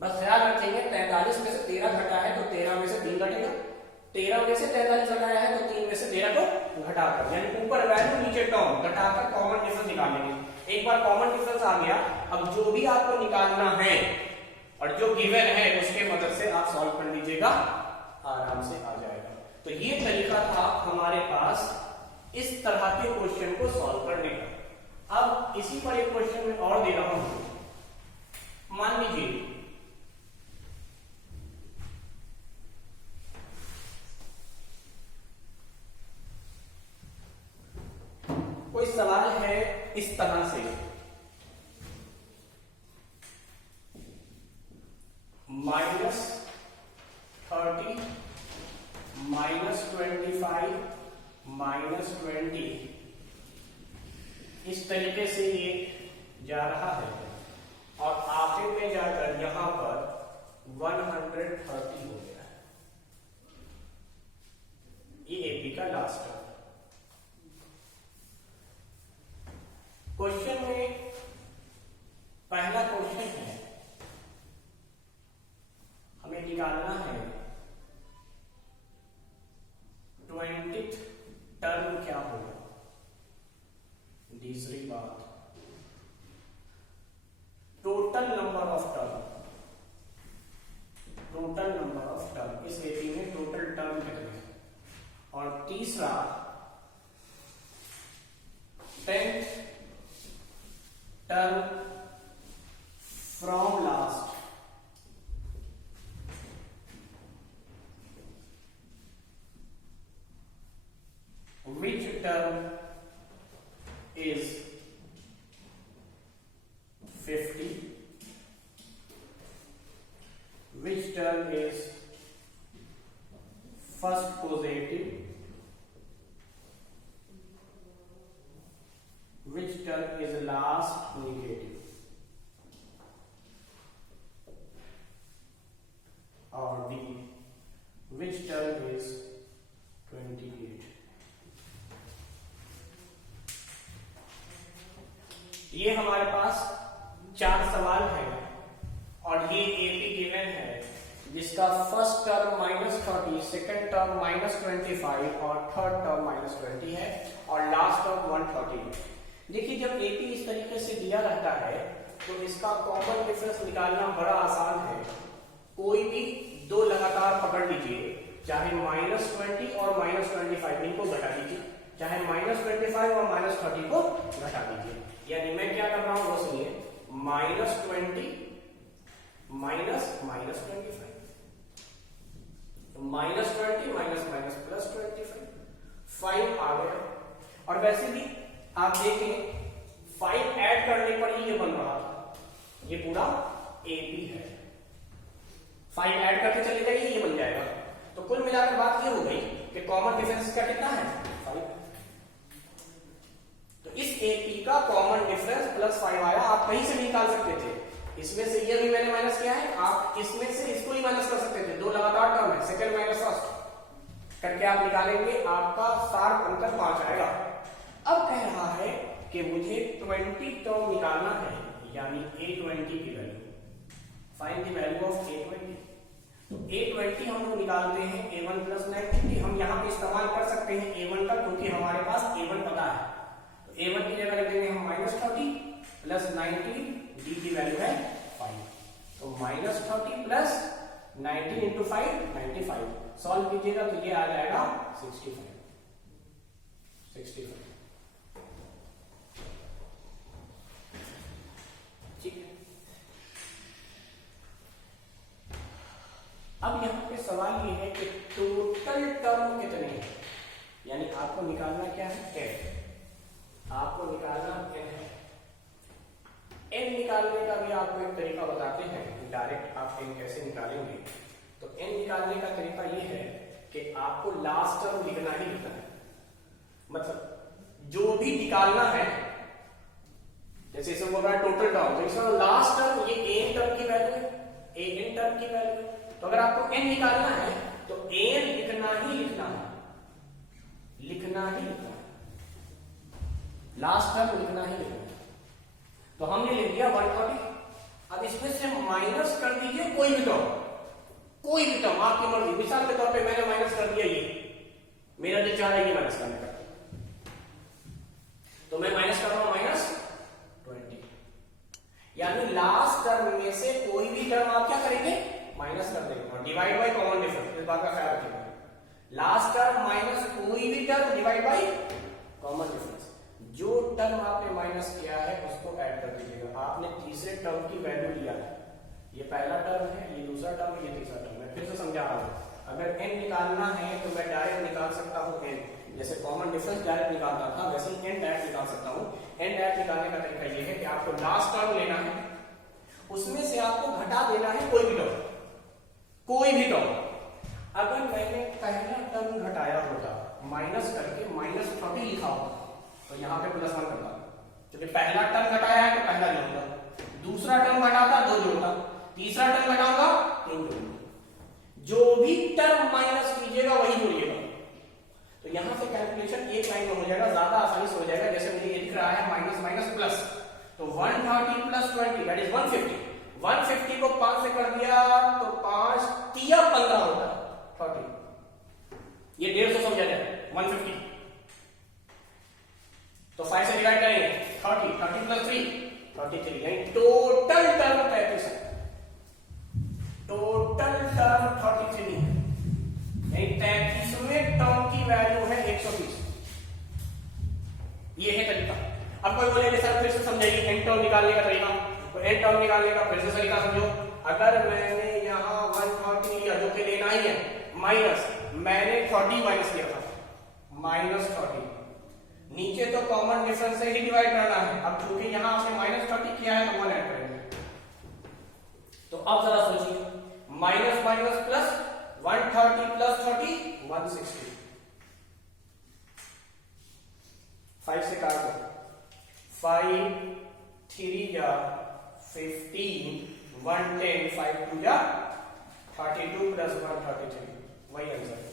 बस ख्याल रखेंगे 43 में से 13 घटा है तो 13 में से 3 घटेगा, 13 में से 43 घटाया है तो 3 में से 13 को घटाकर, यानी ऊपर वैल्यू नीचे टर्म घटाकर कॉमन डिफरेंस निकालेंगे। एक बार कॉमन डिफरेंस आ गया, अब जो भी आपको निकालना है और जो गिवन है उसके मदद से आप सॉल्व कर लीजिएगा, आराम से आ जाएगा। तो ये तरीका था हमारे पास इस तरह के क्वेश्चन को सॉल्व करने का। अब इसी पर एक क्वेश्चन में और दे रहा हूं। मान लीजिए कोई सवाल है इस तरह से, -30 -25 -20, इस तरीके से ये जा रहा है और आखिर में जाकर यहां पर 130 हो गया है। ये एपी का लास्ट है। क्वेश्चन में पहला क्वेश्चन है, हमें निकालना है 20th टर्म क्या होगा। दूसरी बात, total number of term, total number of term, इस एपी में टोटल टर्म कितने हैं। और तीसरा 10th which term is first positive, which term is last negative, or B, which term is 28. ये हमारे पास 4 सवाल हैं और ये एपी गिवन है जिसका फर्स्ट टर्म -30, सेकंड टर्म -25 और थर्ड टर्म -20 है और लास्ट टर्म 130 है। देखिए जब एपी इस तरीके से दिया रहता है तो इसका कॉमन डिफरेंस निकालना बड़ा आसान है। कोई भी दो लगातार पकड़ लीजिए, चाहे -20 और -25 इनको घटा दीजिए, चाहे -25 और -30 को घटा दीजिए। यानी मैं क्या कर रहा हूं वो सुनिए, -20 माइनस -25, -20 +25, 5 आ गया। और वैसे भी आप देखें 5 ऐड करने पर ही ये बन रहा था, ये पूरा एपी है। 5 ऐड करके चले जाइए ये बन जाएगा। तो कुल मिलाकर बात ये हो गई कि कॉमन डिफरेंस का कितना है 5। तो इस एपी का कॉमन डिफरेंस +5 आया। आप कहीं से भी निकाल सकते थे, इसमें से ये भी मैंने माइनस किया है, आप इसमें से इसको ही माइनस कर सकते थे। दो लगातार टर्म है, सेकंड माइनस फर्स्ट करके आप निकालेंगे, आपका सार अंतर 5 आएगा। अब कह रहा है कि मुझे 20 टर्म निकालना है, यानी A20 की value, find the value of A20। तो A20 हम लोग निकालते हैं A1 + 90। हम यहाँ पे इस्तेमाल कर सकते हैं A1 का, क्योंकि हमारे पास A1 पता है। तो A1 की जगह लिख देंगे हम -30 + 90, D की वैल्यू है 5। तो -30 + 90 × 5 95। सॉल्व कीजिएगा तो ये आ जाएगा 65। ठीक है। अब यहां पे सवाल ये है कि टोटल टर्म कितने हैं, यानी आपको निकालना क्या है, n। आपको निकालना n है। n निकालने का भी आपको एक तरीका बताते हैं, डायरेक्ट आप n कैसे निकालेंगे। तो n निकालने का तरीका ये है कि आपको लास्ट टर्म लिखना ही लिखना है। मतलब जो भी निकालना है, जैसे इसमें बोल रहा है टोटल टर्म, तो इसमें लास्ट टर्म ये an टर्म की वैल्यू है, an टर्म की वैल्यू है। तो अगर आपको n निकालना है तो n लिखना ही लिखना है, लास्ट टर्म लिखना ही लिखना है। तो हमने लिख दिया 130। अब इसमें से माइनस कर दीजिए कोई भी टर्म आपकी मर्जी। मिसाल के तौर पे मैंने माइनस कर दिया ये, मेरा जो चाह रहा है ये माइनस करने का, तो मैं माइनस कर रहा हूं -20। यानी लास्ट टर्म में से कोई भी टर्म आप क्या करेंगे, माइनस कर देंगे और डिवाइड बाय कॉमन डिफरेंस। इस बात का ख्याल रखिएगा, लास्ट टर्म माइनस कोई भी term divide by common difference. जो टर्म आपने माइनस किया है उसको ऐड कर दीजिएगा। आपने तीसरे टर्म की वैल्यू लिया है, ये पहला टर्म है, ये दूसरा टर्म है, ये तीसरा टर्म है। फिर से समझा रहा हूं, अगर n निकालना है तो मैं डायरेक्ट निकाल सकता हूं n, जैसे कॉमन डिफरेंस डायरेक्ट निकालता था वैसे ही n डायरेक्ट निकाल सकता हूं। n डायरेक्ट निकालने का तरीका ये है कि आपको लास्ट टर्म लेना है, उसमें से आपको घटा देना है कोई भी टर्म। अगर मैंने पहला टर्म घटाया होता माइनस करके -30 लिखा होता तो यहां पे +1 करता, क्योंकि पहला टर्म घटाया है तो पहला जोड़ता, दूसरा टर्म घटाता 2 जोड़ता, तीसरा टर्म घटाऊंगा 3 जोड़ूंगा। जो भी टर्म माइनस कीजिएगा वही जोड़िएगा। तो यहां से कैलकुलेशन एक लाइन में हो जाएगा, ज्यादा आसानी से हो जाएगा। जैसे मुझे ये दिख रहा है माइनस प्लस, तो 130 + 20 दैट इज 150। 150 को 5 से कर दिया तो 5 × 15 होता है 30। ये 150 समझा जाए 150। तो 5 से डिवाइड करेंगे 30 + 3 33, यानी टोटल टर्म 35 है। टोटल टर्म 33 है, यानी 33वें टर्म की वैल्यू है 120। ये है तरीका। अब कोई बोलेंगे सर फिर से समझाइए n टर्म निकालने का तरीका। तो n टर्म निकालने का फिर से तरीका समझो। अगर मैंने यहां 130 लिया जो कि लेना ही है, माइनस मैंने 30 माइनस किया था, -30, नीचे तो कॉमन डिफरेंस से ही डिवाइड करना है। अब क्योंकि यहां आपने -30 किया है तो 1 ऐड करेंगे। तो अब जरा सोचिए, माइनस माइनस प्लस 130 प्लस 30 160 5 से काट दो 5 3 या 15 110 5 2 या 32 प्लस 133 वही आंसर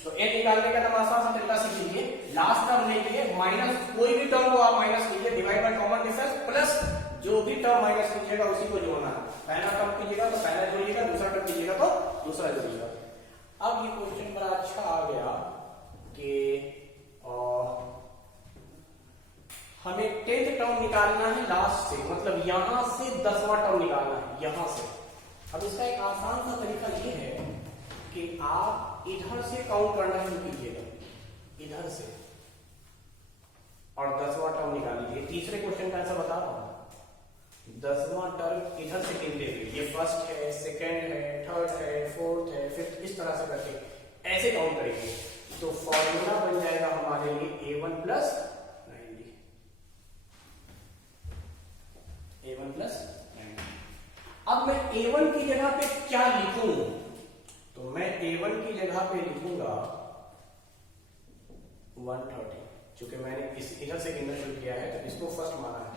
तो n निकालने का आसान सा तरीका सीख लीजिए लास्ट टर्म लेके माइनस कोई भी टर्म को आप माइनस कीजिए divide by common difference plus जो भी टर्म माइनस कीजिएगा उसी को जोड़ना है पहला टर्म कीजिएगा तो पहला जोड़िएगा दूसरा टर्म कीजिएगा तो दूसरा जोड़िएगा अब ये क्वेश्चन बड़ा अच्छा आ गया कि हमें 10th टर्म निकालना है लास्ट से मतलब यहां से 10वां टर्म निकालना है यहां से अब इसका एक आसान सा तरीका ये है कि आप इधर से काउंट करना शुरू कीजिएगा इधर से और 10वां टर्म निकाल लीजिए तीसरे क्वेश्चन का आंसर बता रहा हूं 10वां टर्म इधर से गिन लीजिए ये फर्स्ट है सेकंड है थर्ड है फोर्थ है फिफ्थ इस तरह से करके ऐसे काउंट करेंगे तो फॉर्मूला बन जाएगा हमारे लिए a1 प्लस 90 a1 प्लस 90 अब मैं a1 की जगह पे क्या लिखूं तो मैं a1 की जगह पे लिखूंगा 130 क्योंकि मैंने इस इधर से गिनना शुरू किया है तो इसको फर्स्ट माना है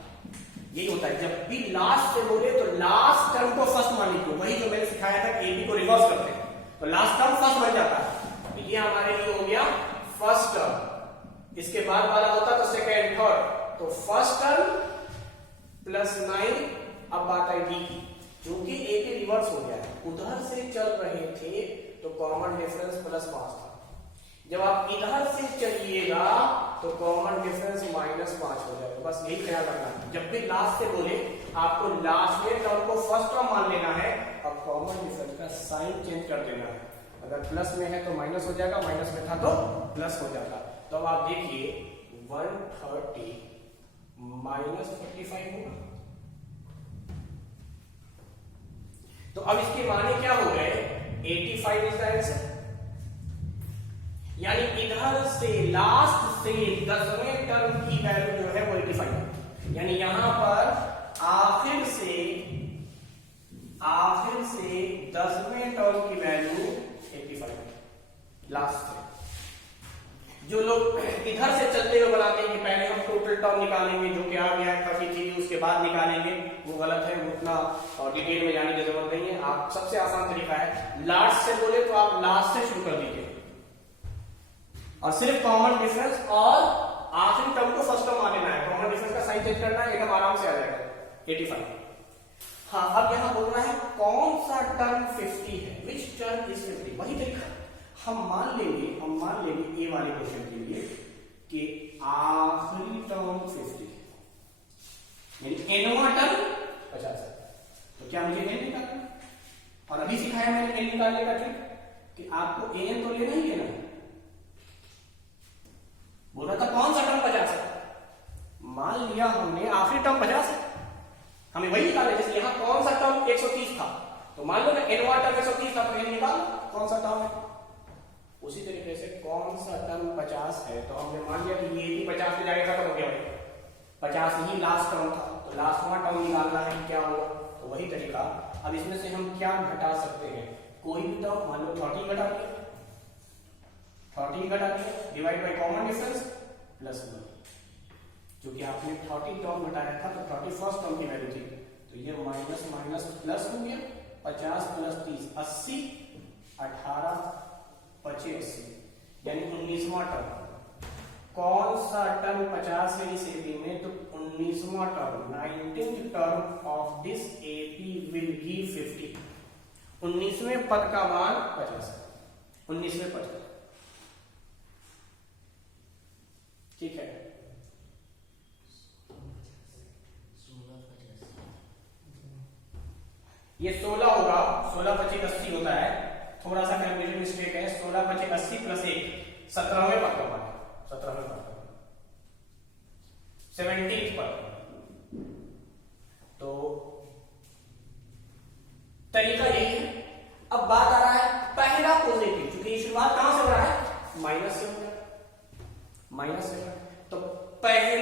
यही होता है जब भी लास्ट से बोले तो लास्ट टर्म को फर्स्ट मान लीजिए वही जो मैंने सिखाया था कि ab को रिवर्स करते हैं तो लास्ट टर्म फर्स्ट बन जाता है तो ये हमारे लिए हो गया फर्स्ट टर्म इसके बाद वाला होता तो सेकेंड थर्ड तो फर्स्ट टर्म प्लस 9 अब बात है d की क्योंकि a के रिवर्स हो गया है उधर से चल रहे थे तो कॉमन डिफरेंस प्लस 5 था जब आप इधर से चलिएगा तो कॉमन डिफरेंस माइनस 5 हो जाएगा बस यही ख्याल रखना जब भी लास्ट से बोले आपको लास्ट में टर्म को फर्स्ट टर्म मान लेना है और कॉमन डिफरेंस का साइन चेंज कर देना है अगर प्लस में है तो माइनस हो जाएगा माइनस में था तो प्लस हो जाता तो अब आप देखिए 130 माइनस 45 होगा तो अब इसके माने क्या हो गए 85 इज द आंसर यानी इधर से लास्ट से 10वें टर्म की वैल्यू जो है वो 85 है यानी यहां पर आखिर से 10वें टर्म की वैल्यू 85 है लास्ट से जो लोग इधर से चलते हुए बनाते हैं कि पहले हम टोटल टर्म निकालेंगे जो कि आ गया है 33 उसके बाद निकालेंगे वो गलत है उतना और डिटेल में जाने की जरूरत नहीं है आप सबसे आसान तरीका है लास्ट से बोले तो आप लास्ट से शुरू कर दीजिए और सिर्फ कॉमन डिफरेंस और आखिरी टर्म को फर्स्ट टर्म मान लेना है कॉमन डिफरेंस का साइन चेंज करना है एकदम आराम से आ जाएगा 85 हाँ अब यहां बोलना है कौन सा टर्म 50 है विच टर्म इज 50 वही तरीका हम मान लेंगे ए वाले क्वेश्चन के लिए कि आखिरी टर्म 50 यानी एनवा टर्म 50 है तो क्या मुझे एन निकालना और अभी सिखाया मैंने एन निकालने का ट्रिक कि आपको एन तो लेना ही लेना बोला था कौन सा टर्म 50 है मान लिया हमने आखिरी टर्म 50 है हमें वही निकाले जैसे यहां कौन सा टर्म 130 था तो मान लो ना एनवा टर्म 130 था तो एन निकाल कौन सा टर्म है उसी तरीके से कौन सा टर्म 50 है तो हमने मान लिया कि ये भी 50 पे जाके खत्म हो गया 50 ही लास्ट टर्म था तो लास्ट वाला टर्म निकालना है क्या होगा तो वही तरीका अब इसमें से हम क्या घटा सकते हैं कोई भी टर्म मान लो 30 घटा दिया 30 घटा दिया divide by common difference plus 1 क्योंकि आपने 30 टर्म घटाया था तो 31st टर्म की वैल्यू थी तो ये माइनस माइनस प्लस हो गया 50 प्लस 30 80 18 25 यानी 19वां टर्म कौन सा टर्म 50 है इस एपी में तो 19वां term 19th term of this AP will give 50 19वें पद का मान 50 है 19वें पद का ठीक है ये 16 होगा 16 25 80 होता है थोड़ा सा कैलकुलेशन मिस्टेक है 16 25 80 प्लस 1 17वें पद का मान 17वें पद का 17th पद तो तरीका यही है अब बात आ रहा है पहला पॉजिटिव क्योंकि शुरुआत कहां से हो रहा है माइनस से हो रहा माइनस से तो पहले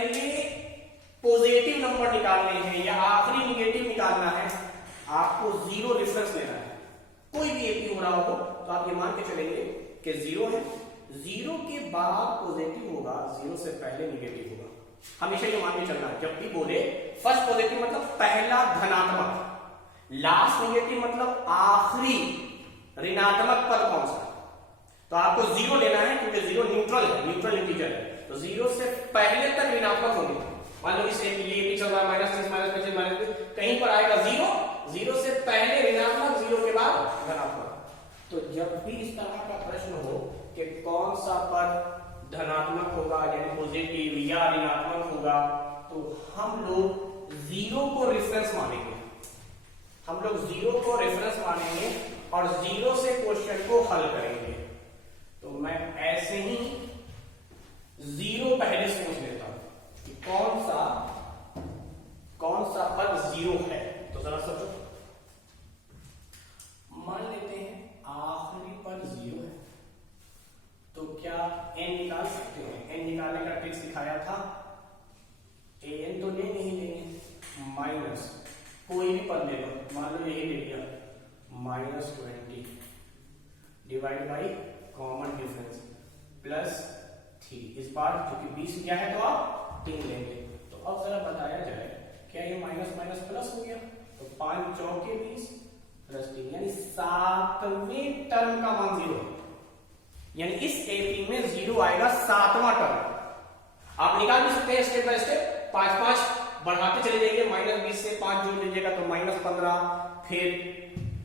पॉजिटिव नंबर निकालने हैं या आखिरी निगेटिव निकालना है आपको जीरो डिफरेंस लेना कोई भी एपी हो रहा हो तो आप ये मान के चलेंगे कि 0 है, 0 के बाद पॉजिटिव होगा, 0 से पहले निगेटिव होगा। हमेशा ये मान के चलना है, जब भी बोले फर्स्ट पॉजिटिव मतलब पहला धनात्मक, लास्ट निगेटिव मतलब आखिरी ऋणात्मक पद कौन सा, तो आपको 0 लेना है क्योंकि 0 न्यूट्रल है, न्यूट्रल इंटीजर है, तो 0 से पहले तक ऋणात्मक होंगे। मान लो इसे ये भी चल रहा है -30 -25 -30, कहीं पर आएगा 0, 0 से पहले ऋणात्मक, 0 के बाद धनात्मक। तो जब भी इस तरह का प्रश्न हो कि कौन सा पद धनात्मक होगा यानी पॉजिटिव या ऋणात्मक होगा, तो हम लोग 0 को रेफरेंस मानेंगे, हम लोग 0 को रेफरेंस मानेंगे और 0 से क्वेश्चन को हल करेंगे। तो मैं ऐसे ही 0 पहले सोच लेता हूं कि कौन सा पद 0 है। तो जरा सोचो, मान लेते हैं आखिरी पद 0 है, तो क्या n निकाल सकते हैं? n निकालने का ट्रिक्स दिखाया था, an तो ले नहीं लेंगे, माइनस कोई भी पद ले लो, मान लो यही ले लिया -20 divide by common difference plus 3, इस बार क्योंकि 20 क्या है तो आप 3 लेंगे। तो अब जरा बताया जाए क्या ये माइनस माइनस प्लस हो गया, तो 5 चौके 20 प्लस 3 यानी 7वें टर्म का मान 0 है, यानी इस एपी में 0 आएगा 7वां टर्म। आप निकाल भी सकते हैं स्टेप बाय स्टेप, 5 बढ़ाते चले जाइए, -20 से 5 जोड़ लीजिएगा तो -15, फिर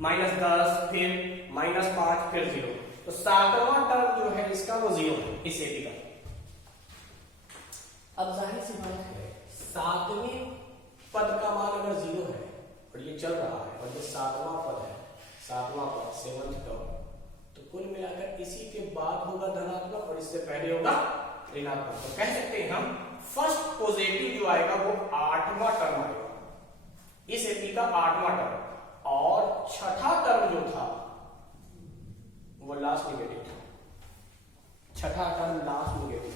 -10, फिर -5, फिर 0, तो 7वां टर्म जो है इसका वो 0 है इस एपी का। अब जाहिर सी बात है 7वें पद का मान अगर 0 है और ये चल रहा है और ये 7वां पद है, 7वां पद 7th टर्म, तो कुल मिलाकर इसी के बाद होगा धनात्मक और इससे पहले होगा ऋणात्मक। तो कह सकते हैं हम फर्स्ट पॉजिटिव जो आएगा वो 8वां टर्म आएगा, इस एपी का 8वां टर्म, और छठा टर्म जो था वो लास्ट निगेटिव था, छठा टर्म लास्ट निगेटिव,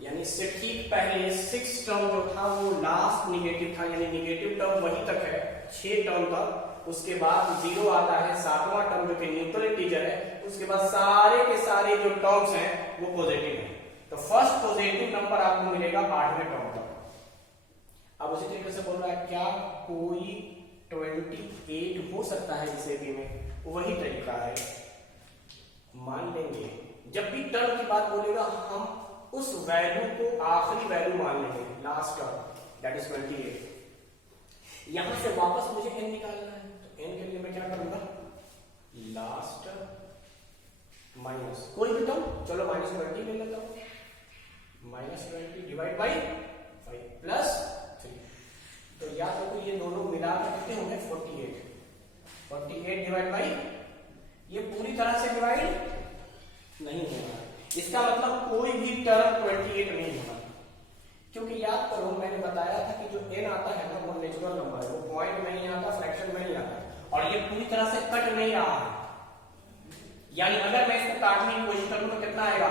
यानी इससे ठीक पहले 6 टर्म जो था वो लास्ट निगेटिव था, यानी निगेटिव टर्म वहीं तक है 6 टर्म तक, उसके बाद 0 आता है 7वां टर्म जो कि न्यूट्रल इंटीजर है, उसके बाद सारे के सारे जो टर्म्स हैं वो पॉजिटिव हैं। तो फर्स्ट पॉजिटिव नंबर आपको मिलेगा 8वें टर्म तक। अब उसी तरीके से बोल रहा है क्या कोई 28 हो सकता है इस एपी में, वही तरीका है, मान लेंगे जब भी टर्म की बात बोलेगा हम उस वैल्यू को आखिरी वैल्यू मान लेंगे, लास्ट टर्म दैट इज 28। यहां से वापस मुझे n निकालना है, तो n के लिए मैं क्या करूंगा, लास्ट माइनस कोई भी टर्म, चलो -20 ले लेता हूं, -20 डिवाइड बाई 5 प्लस 3, तो याद रखो ये दोनों मिलाकर कितने होंगे 48 डिवाइड बाई, ये पूरी तरह से डिवाइड नहीं होगा, इसका मतलब कोई भी टर्म 28 नहीं होगा, क्योंकि याद करो मैंने बताया था कि जो n आता है ना वो नेचुरल नंबर है, वो पॉइंट में नहीं आता, फ्रैक्शन में नहीं आता, और ये पूरी तरह से कट नहीं रहा है, यानी अगर मैं इसको काटने की कोशिश करूं तो कितना आएगा,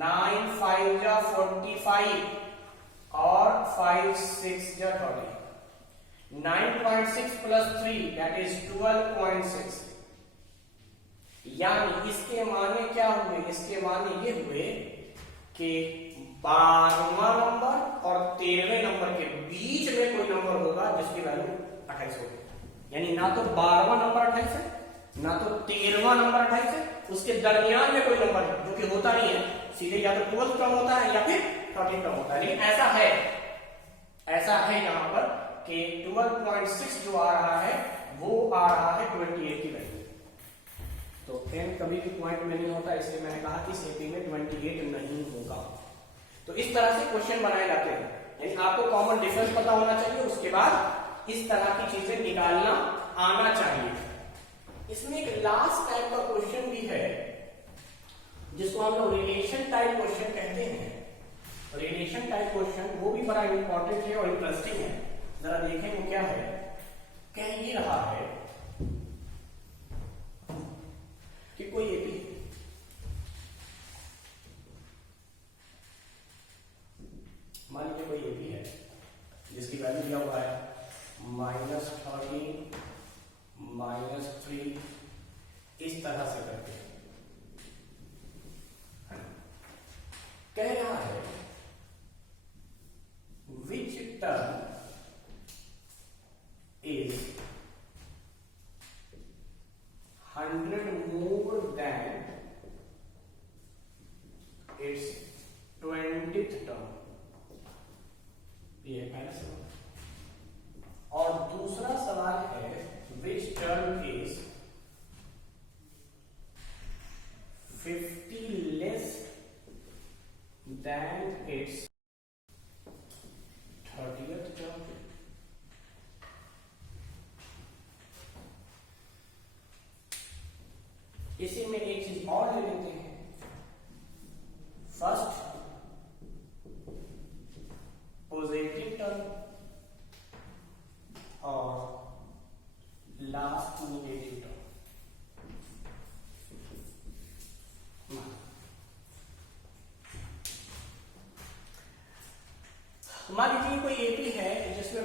9 5 जा 45 और 5 6 जा 30, 9.6 प्लस 3 दैट इज 12.6, यानी इसके माने क्या हुए, इसके माने ये हुए कि 12वां नंबर और 13वें नंबर के बीच में कोई नंबर होगा जिसकी वैल्यू 28 होगी, यानी ना तो 12वां नंबर 28 है ना तो 13वां नंबर 28 है, उसके दरमियान में कोई नंबर है जो कि होता नहीं है, सीधे या तो 12 कम होता है या फिर 13 कम होता है, लेकिन ऐसा है यहां पर कि 12.6 जो आ रहा है वो आ रहा है 28 की वैल्यू, तो n कभी भी पॉइंट में नहीं होता, इसलिए मैंने कहा कि एपी में 28 नहीं होगा। तो इस तरह से क्वेश्चन बनाए जाते हैं, यानी आपको कॉमन डिफरेंस पता होना चाहिए, उसके बाद इस तरह की चीजें निकालना आना चाहिए। इसमें एक लास्ट टाइप का क्वेश्चन भी है जिसको हम लोग रिलेशन टाइप क्वेश्चन कहते हैं। रिलेशन टाइप क्वेश्चन वो भी बड़ा इंपॉर्टेंट है और इंटरेस्टिंग है, जरा देखें वो क्या है। कह ये रहा है कि कोई एपी मान लीजिए कोई एपी है जिसकी वैल्यू दिया हुआ है -13 -3 इस तरह से करके कह रहा है which term is 100 more than its 20th term। ये पहला सवाल। और दूसरा सवाल है which term is 50 less than its 30th term। इसी में एक चीज और ले लेते हैं। फर्स्ट पॉजिटिव टर्म और लास्ट नेगेटिव टर्म। मान लीजिए कोई एपी है जिसमें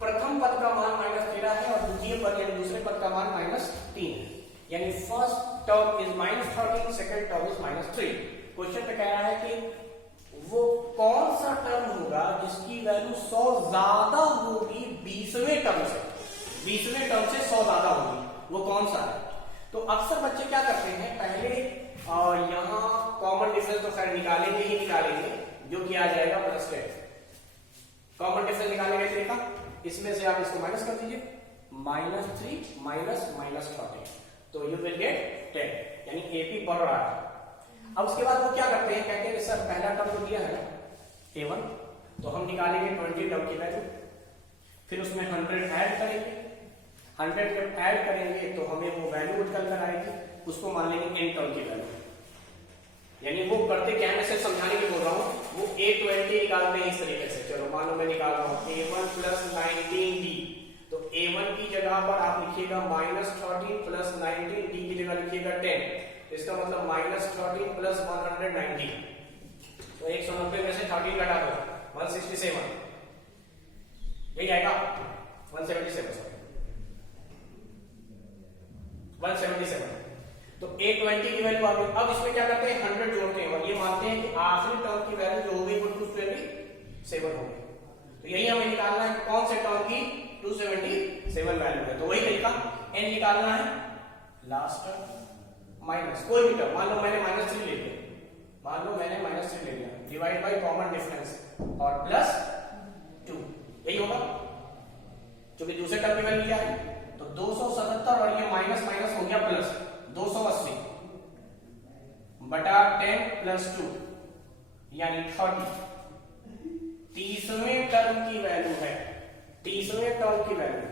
प्रथम पद का मान -13 है और द्वितीय पद यानी दूसरे पद का मान -3 है, यानी first term is -13, second term is -3। Question पे कह रहा है कि वो कौन सा टर्म होगा जिसकी वैल्यू 100 ज्यादा होगी 20वें टर्म से, 20वें टर्म से 100 ज्यादा होगी, वो कौन सा है। तो अक्सर बच्चे क्या करते हैं, पहले यहां कॉमन डिफरेंस तो खैर निकालेंगे ही निकालेंगे, जो कि आ जाएगा +10। कॉमन डिफरेंस निकालेंगे तरीका, इसमें से आप इसको माइनस कर दीजिए, -3 -40, तो यू विल गेट 10, यानी एपी बढ़ रहा है। अब उसके बाद वो क्या करते हैं, कहते हैं सर पहला टर्म तो दिया है ना a1, तो हम निकालेंगे 20 टर्म की वैल्यू, फिर उसमें 100 ऐड करेंगे, 100 जब ऐड करेंगे तो हमें वो वैल्यू निकल कर आएगी, उसको मान लेंगे n टर्म की वैल्यू। यानी वो करते क्या, मैं सिर्फ समझाने की बोल रहा हूं, वो a20 निकालते हैं इस तरीके से। चलो मान लो मैं निकाल रहा हूं a1 + 19d, तो a1 की जगह पर आप लिखिएगा -13 + 19d की जगह लिखिएगा 10, इसका मतलब -13 + 190, तो 190 में से 13 घटा दो 167, यही आएगा 177। तो a20 की वैल्यू आ गई। अब इसमें क्या करते हैं, 100 जोड़ते हैं और ये मानते हैं कि आखिरी टर्म की वैल्यू जो होगी वो 227 होगी। तो यही हमें निकालना है कि कौन से टर्म की 277 वैल्यू है। तो वही तरीका n निकालना है, लास्ट टर्म माइनस कोई भी टर्म, मान लो मैंने -3 ले लिया, मान लो मैंने -3 ले लिया, डिवाइड बाय कॉमन डिफरेंस और +2, यही होगा, क्योंकि दूसरे टर्म की वैल्यू क्या है, तो 277 और ये माइनस माइनस हो गया प्लस 280 बटा 10 + 2 यानी 30, 30वें टर्म की वैल्यू है, 30वें टर्म की वैल्यू।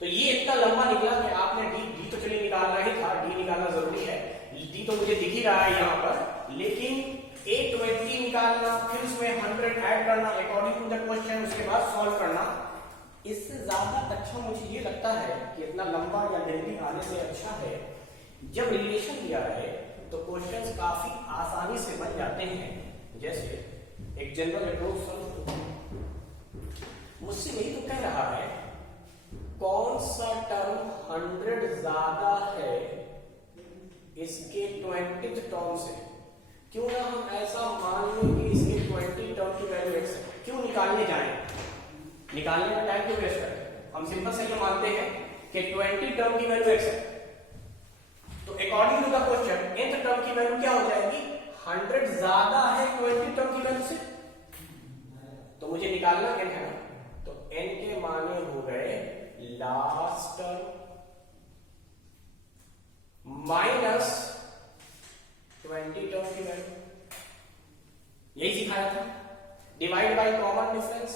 तो ये इतना लंबा निकला कि आपने डी तो चलिए निकालना ही था, डी निकालना जरूरी है, डी तो मुझे दिख ही रहा है यहां पर, लेकिन a20 निकालना, फिर उसमें 100 ऐड करना अकॉर्डिंग टू द क्वेश्चन, उसके बाद सॉल्व करना, इससे ज्यादा अच्छा मुझे ये लगता है कि इतना लंबा या जल्दी आने से अच्छा है जब रिलेशन दिया है तो क्वेश्चंस काफी आसानी से बन जाते हैं। जैसे एक जनरल अप्रोच सॉल्व, मुझसे यही तो कह रहा है कौन सा टर्म 100 ज्यादा है इसके 20th टर्म से। क्यों ना हम ऐसा मान लें कि इसके 20 टर्म की वैल्यू x है, क्यों निकालने जाएं, निकालने में टाइम क्यों वेस्ट करें, हम सिंपल से ये मानते हैं कि 20 टर्म की वैल्यू x है, तो according to the question nth term की वैल्यू क्या हो जाएगी, 100 ज्यादा है 20 टर्म की वैल्यू से, तो मुझे निकालना n है ना, तो n के माने हो गए लास्ट टर्म माइनस 20 टर्म की वैल्यू, यही सिखाया था, डिवाइड बाय कॉमन डिफरेंस।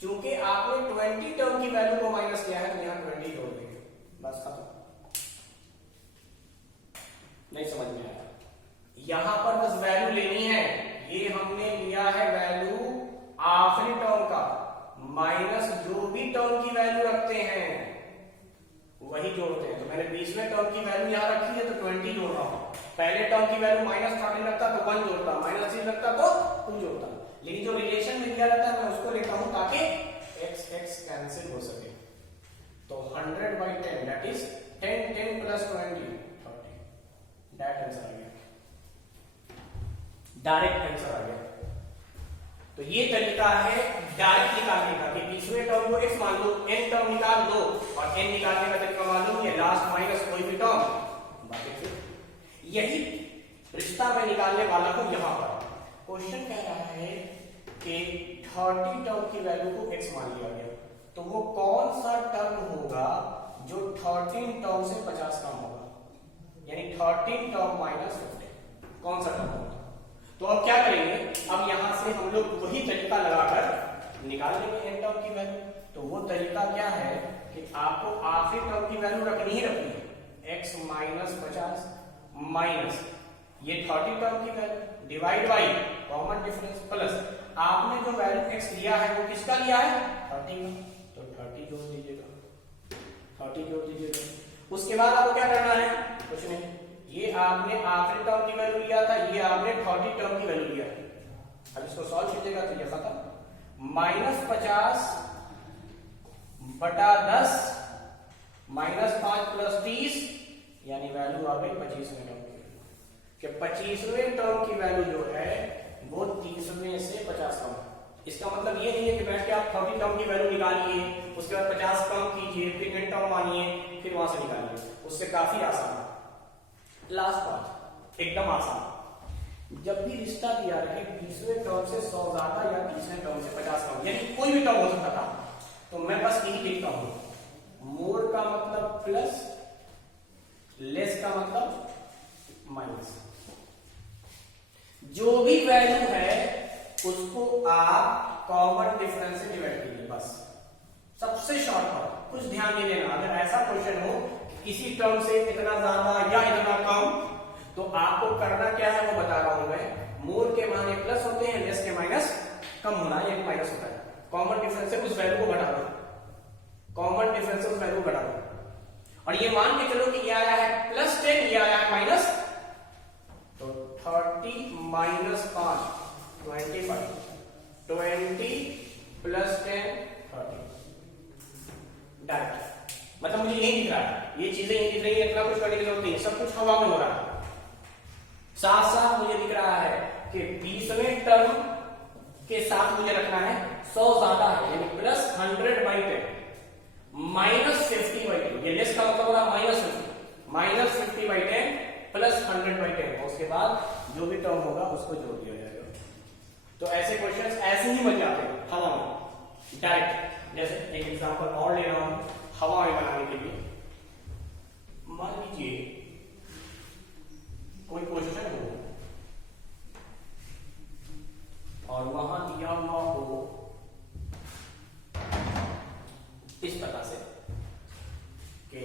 चूंकि आपने 20 टर्म की वैल्यू को माइनस किया है तो यहां 20 जोड़ देंगे, बस खत्म। नहीं समझ में आया, यहां पर बस वैल्यू लेनी है, ये हमने लिया है वैल्यू आखिरी टर्म का, माइनस जो भी टर्म की वैल्यू रखते हैं वही जोड़ते हैं। तो मैंने 20वें टर्म की वैल्यू यहां रखी है तो 20 जोड़ रहा हूं, पहले टर्म की वैल्यू -13 रखता तो 1 जोड़ता, -3 रखता तो 2 जोड़ता, लेकिन जो रिलेशन में दिया रहता है मैं उसको लेता हूं ताकि x x कैंसिल हो सके। तो 100 that is 10 10 plus 20 30। Direct answer आ गया, डायरेक्ट आंसर आ गया। तो ये तरीका है डायरेक्ट निकालने का कि बीसवें टर्म को x मान लो, n टर्म निकाल दो और n निकालने का तरीका मालूम है, लास्ट माइनस कोई भी टर्म बाकी फिर। यही रिश्ता मैं निकालने वाला हूं यहां पर। क्वेश्चन कह रहा है कि 30 टर्म की वैल्यू को x मान लिया गया, तो वो कौन सा टर्म होगा जो 13 टर्म से 50 कम होगा, यानी 13 टर्म माइनस 15, कौन सा टर्म होगा। तो अब क्या करेंगे, अब यहां से हम लोग वही तरीका लगाकर निकाल लेंगे n टर्म की वैल्यू। तो वो तरीका क्या है कि आपको आखिरी टर्म की वैल्यू रखनी ही रखनी है, x माइनस 50 माइनस ये 30 टर्म की value divide by common difference plus आपने जो वैल्यू x लिया है वो किसका लिया है, 30 का, तो 30 जोड़ दीजिएगा, 30 जोड़ दीजिएगा। उसके बाद आपको क्या करना है, कुछ नहीं, ये आपने आखिरी टर्म की वैल्यू लिया था, ये आपने 30 टर्म की वैल्यू लिया। अब इसको सॉल्व कीजिएगा तो ये खत्म, माइनस 50 बटा 10 माइनस 5 प्लस 30 यानी वैल्यू आ गई 25वें टर्म की वैल्यू, कि 25वें टर्म की वैल्यू जो है वो 30वें से 50 कम है। इसका मतलब ये नहीं है कि बैठ के आप 30 टर्म की वैल्यू निकालिए, उसके बाद 50 कम कीजिए, फिर n टर्म मानिए, फिर वहां से निकालिए, उससे काफी आसान है। लास्ट पार्ट एकदम आसान, जब भी रिश्ता दिया रहे 20वें टर्म से 100 ज्यादा या 30वें टर्म से 50 कम, यानी कोई भी टर्म हो सकता था, तो मैं बस यही लिखता हूं, मोर का मतलब प्लस, लेस का मतलब माइनस। जो भी वैल्यू है उसको आप कॉमन डिफरेंस से डिवाइड कीजिए, बस सबसे शॉर्टकट। कुछ ध्यान नहीं देना, अगर ऐसा क्वेश्चन हो किसी टर्म से इतना ज्यादा या इतना कम, तो आपको करना क्या है वो बता रहा हूं मैं। मोर के माने प्लस होते हैं, लेस के माइनस कम होना है, ये माइनस होता है। कॉमन डिफरेंस से उस वैल्यू को घटा दो, कॉमन डिफरेंस से उस वैल्यू को घटा दो, और ये मान के चलो कि ये आया है प्लस 10, ये आया है माइनस, तो 30 माइनस 5 25, 20 प्लस 10 30। डायरेक्ट मतलब मुझे यही दिख रहा है, ये चीजें यही दिख रही है, इतना कुछ करने की जरूरत नहीं है, सब कुछ हवा में हो रहा है। साथ साथ मुझे दिख रहा है कि 20वें टर्म के साथ मुझे रखना है 100 ज्यादा है, यानी प्लस 100/10 माइनस 50/10, ये लेस का मतलब होगा माइनस 50/10 प्लस 100/10, उसके बाद जो भी टर्म होगा उसको जोड़ दिया जाएगा। तो ऐसे क्वेश्चंस ऐसे ही बन जाते हैं हवा में डायरेक्ट। जैसे एक एग्जांपल और ले रहा हूं हवा में बनाने के लिए, मान लीजिए कोई क्वेश्चन हो और वहां दिया हुआ हो इस प्रकार से कि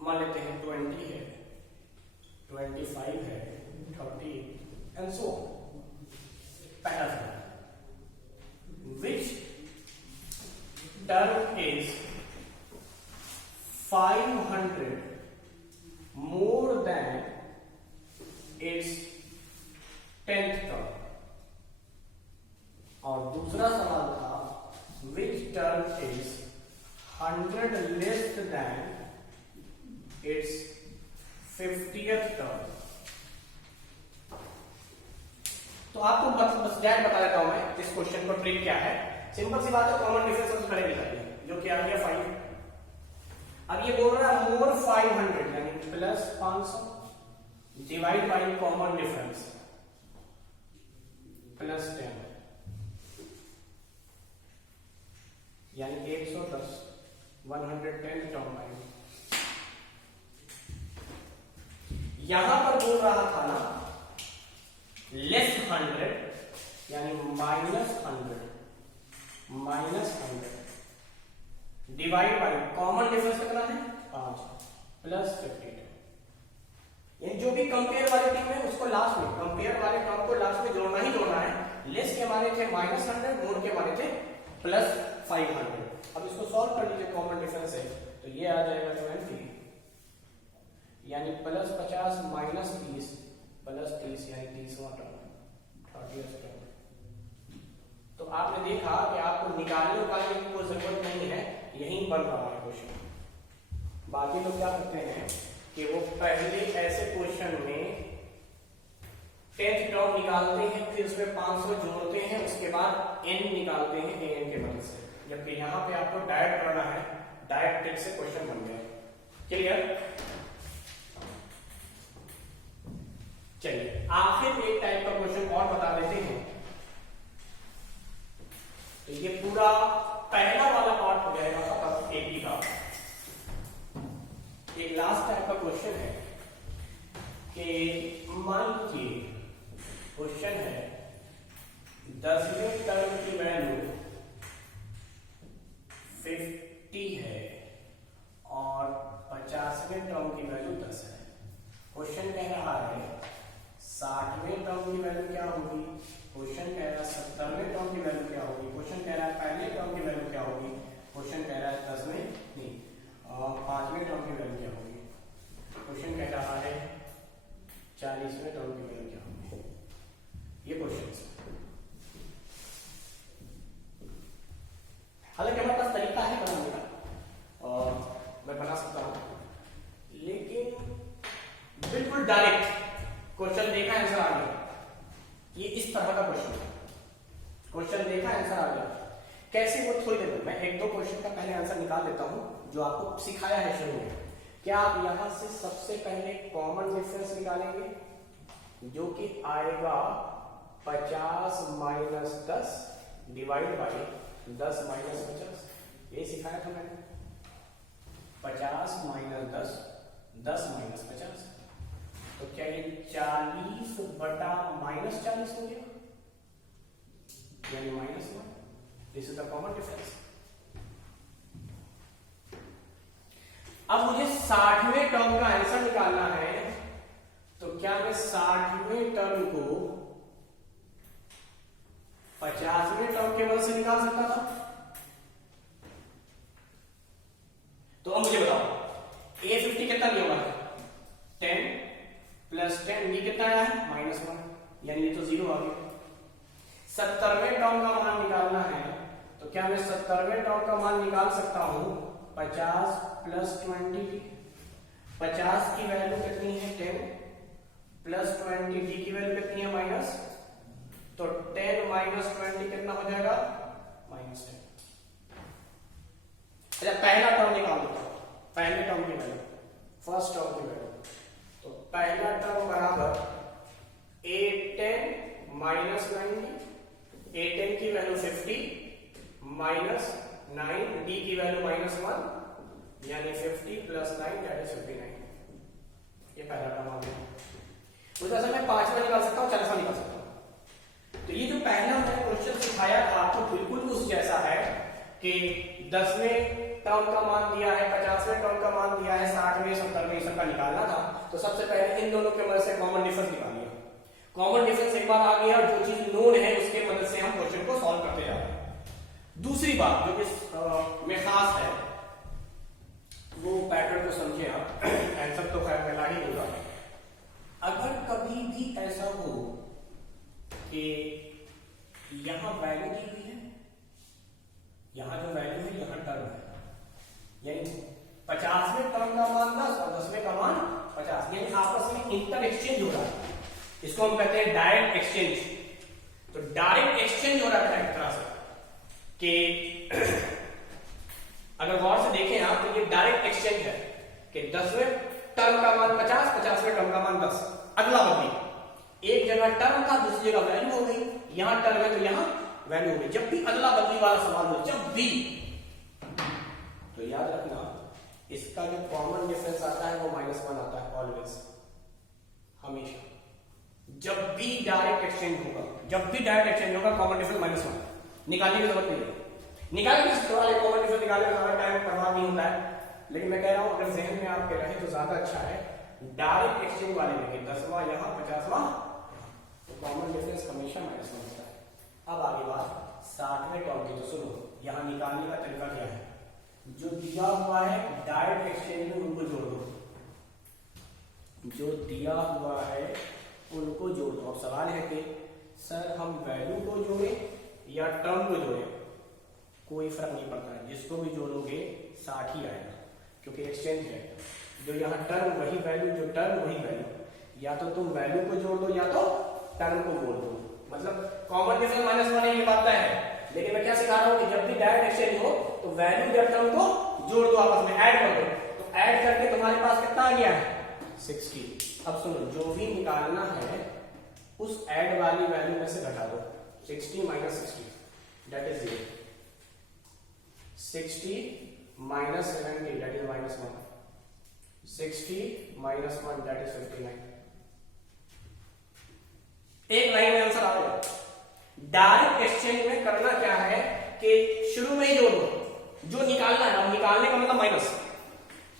मान लेते हैं 20 है, 25 है, 30 एंड सो। पहला सवाल, which term is 500 more than its 10th term, और दूसरा सवाल था which term is 100 less than its 50th term। तो आपको बस डायरेक्ट बता देता हूं मैं इस क्वेश्चन पर ट्रिक क्या है। सिंपल सी बात है, कॉमन डिफरेंस सबसे पहले निकालिए, जो कि आ गया 5। अब ये बोल रहा है मोर 500 यानी plus 500 divide by common difference plus 10 यानी 110 110 टर्म बाई। यहां पर बोल रहा था ना लेस 100 यानी minus 100 divide by common difference कितना है 5 प्लस 50। यानी जो भी कंपेयर वाले टर्म है उसको लास्ट में, कंपेयर वाले टर्म को लास्ट में जोड़ना ही जोड़ना है। लेस के माने थे -100, मोर के माने थे प्लस 500। अब इसको सॉल्व कर लीजिए, कॉमन डिफरेंस है तो ये आ जाएगा 20 यानी प्लस 50 माइनस 30 प्लस 30 यानी 30वां टर्म 30th टर्म। तो आपने देखा कि आपको निकालने का कोई जरूरत नहीं है, यही नहीं बन रहा है क्वेश्चन। बाकी लोग क्या करते हैं कि वो पहले ऐसे क्वेश्चन में 10th टर्म निकालते हैं, फिर उसमें 500 जोड़ते हैं, उसके बाद n निकालते हैं an के मदद से, जबकि यहाँ पे आपको डायरेक्ट करना है, डायरेक्ट ट्रिक से क्वेश्चन बन गया। क्लियर? चलिए आखिर एक टाइप का क्वेश्चन और बता देते हैं। तो ये पूरा पहला वाला पार्ट हो जाएगा खत्म एपी का। एक लास्ट टाइप का क्वेश्चन है कि मान लीजिए क्वेश्चन है 10वें टर्म की वैल्यू 50 है और 50वें टर्म की वैल्यू 10 है। क्वेश्चन कह रहा है 60वें टर्म की वैल्यू क्या होगी, क्वेश्चन कह रहा है 70वें टर्म की वैल्यू क्या होगी, क्वेश्चन कह रहा है पहले टर्म की वैल्यू क्या होगी, क्वेश्चन कह रहा है 10वें नहीं 5वें टर्म की वैल्यू क्या होगी, क्वेश्चन कह रहा है 40वें टर्म की वैल्यू क्या होगी। ये क्वेश्चन हालांकि हमारे पास तरीका है बनाने का और मैं बना सकता हूं, लेकिन बिल्कुल डायरेक्ट क्वेश्चन देखा आंसर आ गया, ये इस तरह का क्वेश्चन है। क्वेश्चन देखा आंसर आ गया, कैसे वो थोड़ी देर में मैं एक दो क्वेश्चन का पहले आंसर निकाल देता हूं जो आपको सिखाया है शुरू में। क्या आप यहां से सबसे पहले कॉमन डिफरेंस निकालेंगे जो कि आएगा 50 माइनस 10 डिवाइड बाई 10 माइनस 50, ये सिखाया था मैंने। 50 माइनस 10 10 माइनस 50, तो क्या ये 40 बटा माइनस 40 हो गया, यानी -1। This is the common difference. अब मुझे 60वें टर्म का आंसर निकालना है, तो क्या मैं 60वें टर्म को 50वें टर्म के बल से निकाल सकता था? तो अब मुझे बताओ A50 कितना दिया हुआ है 10 प्लस 10, ये कितना आया है -1, यानी ये तो 0 आ गया। 70वें टर्म का मान निकालना है, तो क्या मैं 70वें टर्म का मान निकाल सकता हूं 50 प्लस 20, 50 की वैल्यू कितनी है 10 प्लस 20 डी की वैल्यू कितनी है माइनस, तो 10 माइनस 20 कितना हो जाएगा -10। अच्छा पहला टर्म निकाल देता हूं, पहले टर्म की वैल्यू, फर्स्ट टर्म की वैल्यू, तो पहला टर्म बराबर A10 माइनस 90, A10 की वैल्यू 50 माइनस 9, D की वैल्यू -1, यानी 50 प्लस 9 दैट इज 59। ये पहला टर्म आ गया। मुझे असल में 5वां निकाल सकता हूं, 40वां निकाल सकता हूं। तो ये जो पहला मैंने क्वेश्चन सिखाया था तो बिल्कुल उस जैसा है कि 10वें टर्म का मान दिया है, 50वें टर्म का मान दिया है, 60वें 70वें सबका निकालना था। तो सबसे पहले इन दोनों के मदद से कॉमन डिफरेंस निकालिए। कॉमन डिफरेंस एक बार आ गया और जो चीज नोन है उसके मदद से हम क्वेश्चन को सॉल्व करते जा रहे हैं। दूसरी बात जो कि में खास है वो पैटर्न को समझिए आप। आंसर तो खैर मैं ला ही दूंगा। अगर कभी भी ऐसा हो कि यहां वैल्यू दी हुई है, यहां जो वैल्यू है यहां टर्म है, यानी 50वें टर्म का मान 10 और 10वें का मान 50, यानी आपस में इंटर एक्सचेंज हो रहा है। इसको हम कहते हैं डायरेक्ट एक्सचेंज। तो डायरेक्ट एक्सचेंज हो रहा है एक तरह से कि अगर गौर से देखें आप तो ये डायरेक्ट एक्सचेंज है कि 10वें टर्म का मान 50, 50वें टर्म का मान 10, अदला बदली। एक जगह टर्म था दूसरी जगह वैल्यू हो गई, यहां टर्म है तो यहां वैल्यू हो गई। जब भी अदला बदली वाला सवाल हो, जब भी, तो याद रखना इसका जो कॉमन डिफरेंस आता है वो -1 आता है ऑलवेज, हमेशा। जब भी डायरेक्ट एक्सचेंज होगा, जब भी डायरेक्ट एक्सचेंज होगा कॉमन डिफरेंस -1, निकालने की जरूरत नहीं है। निकालने की थोड़ा कॉमन डिफरेंस निकालने में ज्यादा टाइम बर्बाद नहीं होता है, लेकिन मैं कह रहा हूं अगर जहन में आपके रहे तो ज्यादा अच्छा है। डायरेक्ट एक्सचेंज वाले में 10वां यहां 50वां, तो कॉमन डिफरेंस हमेशा -1 होता है। अब आगे बात 60वें टर्म की। तो सुनो, यहां निकालने का तरीका क्या है, जो दिया हुआ है डायरेक्ट एक्सचेंज में उनको जोड़ दो, जो दिया हुआ है उनको जोड़ दो। अब सवाल है कि सर हम वैल्यू को जोड़ें या टर्म को जोड़ें, कोई फर्क नहीं पड़ता है, जिसको भी जोड़ोगे 60 ही आएगा, क्योंकि एक्सचेंज है। जो यहाँ टर्म वही वैल्यू, जो टर्म वही वैल्यू, या तो तुम वैल्यू को जोड़ दो या तो टर्म को जोड़ दो। मतलब कॉमन डिफरेंस -1 है, ये बात है, लेकिन मैं क्या सिखा रहा हूँ कि जब भी डायरेक्ट एक्सचेंज हो तो वैल्यू या टर्म को जोड़ दो, आपस में ऐड कर दो। तो ऐड करके तुम्हारे पास कितना आ गया है 60। अब सुनो, जो भी निकालना है उस ऐड वाली वैल्यू में से घटा दो। 60 - 60 that is 0। 60 - 70 that is -1। 60 - 1 that is 59। एक लाइन में आंसर आ गया। डायरेक्ट एक्सचेंज में करना क्या है कि शुरू में ही जोड़ दो, जो निकालना है। अब निकालने का मतलब माइनस,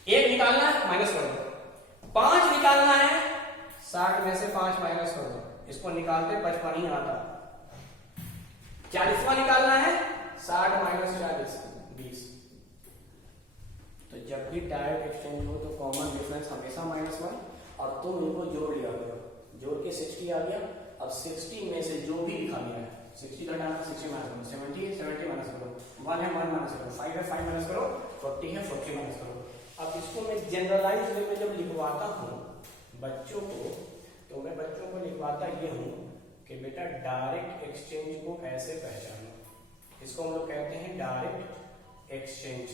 एक निकालना है माइनस कर दो, 5 निकालना है 60 में से 5 माइनस कर दो, इसको निकालते 55 ही आता। 40वां निकालना है 60 - 40 20। तो जब भी डायरेक्ट एक्सचेंज हो तो कॉमन डिफरेंस हमेशा -1, और तुम इनको जोड़ लिया करो, जोड़ के 60 आ गया। अब 60 में से जो भी लिखा गया है, 60 घटाना 60 माइनस करो, 70 है 70 माइनस करो, 1 है 1 माइनस करो, 5 है 5 माइनस करो, 40 है 40 माइनस करो। अब इसको मैं जनरलाइज वे में जब लिखवाता हूँ बच्चों को, तो मैं बच्चों को लिखवाता ये हूँ कि बेटा डायरेक्ट एक्सचेंज को ऐसे पहचानो। इसको हम लोग कहते हैं डायरेक्ट एक्सचेंज।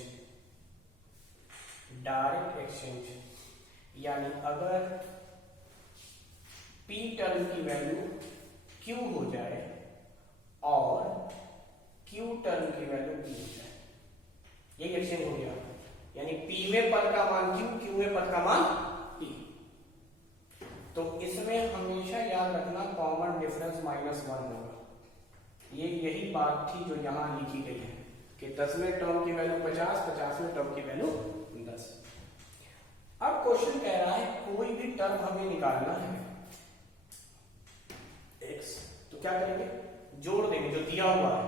डायरेक्ट एक्सचेंज यानी अगर P टर्म की वैल्यू Q हो जाए और Q टर्म की वैल्यू P हो जाए, ये एक्सचेंज हो गया। यानी Pवें पद का मान Q, Qवें पद का मान P। तो इसमें हमेशा याद रखना कॉमन डिफरेंस -1 होगा। ये यही बात थी जो यहां लिखी गई है कि 10वें टर्म की वैल्यू 50, 50वें टर्म की वैल्यू 10। अब क्वेश्चन कह रहा है कोई भी टर्म हमें निकालना है x, तो क्या करेंगे, जोड़ देंगे जो दिया हुआ है।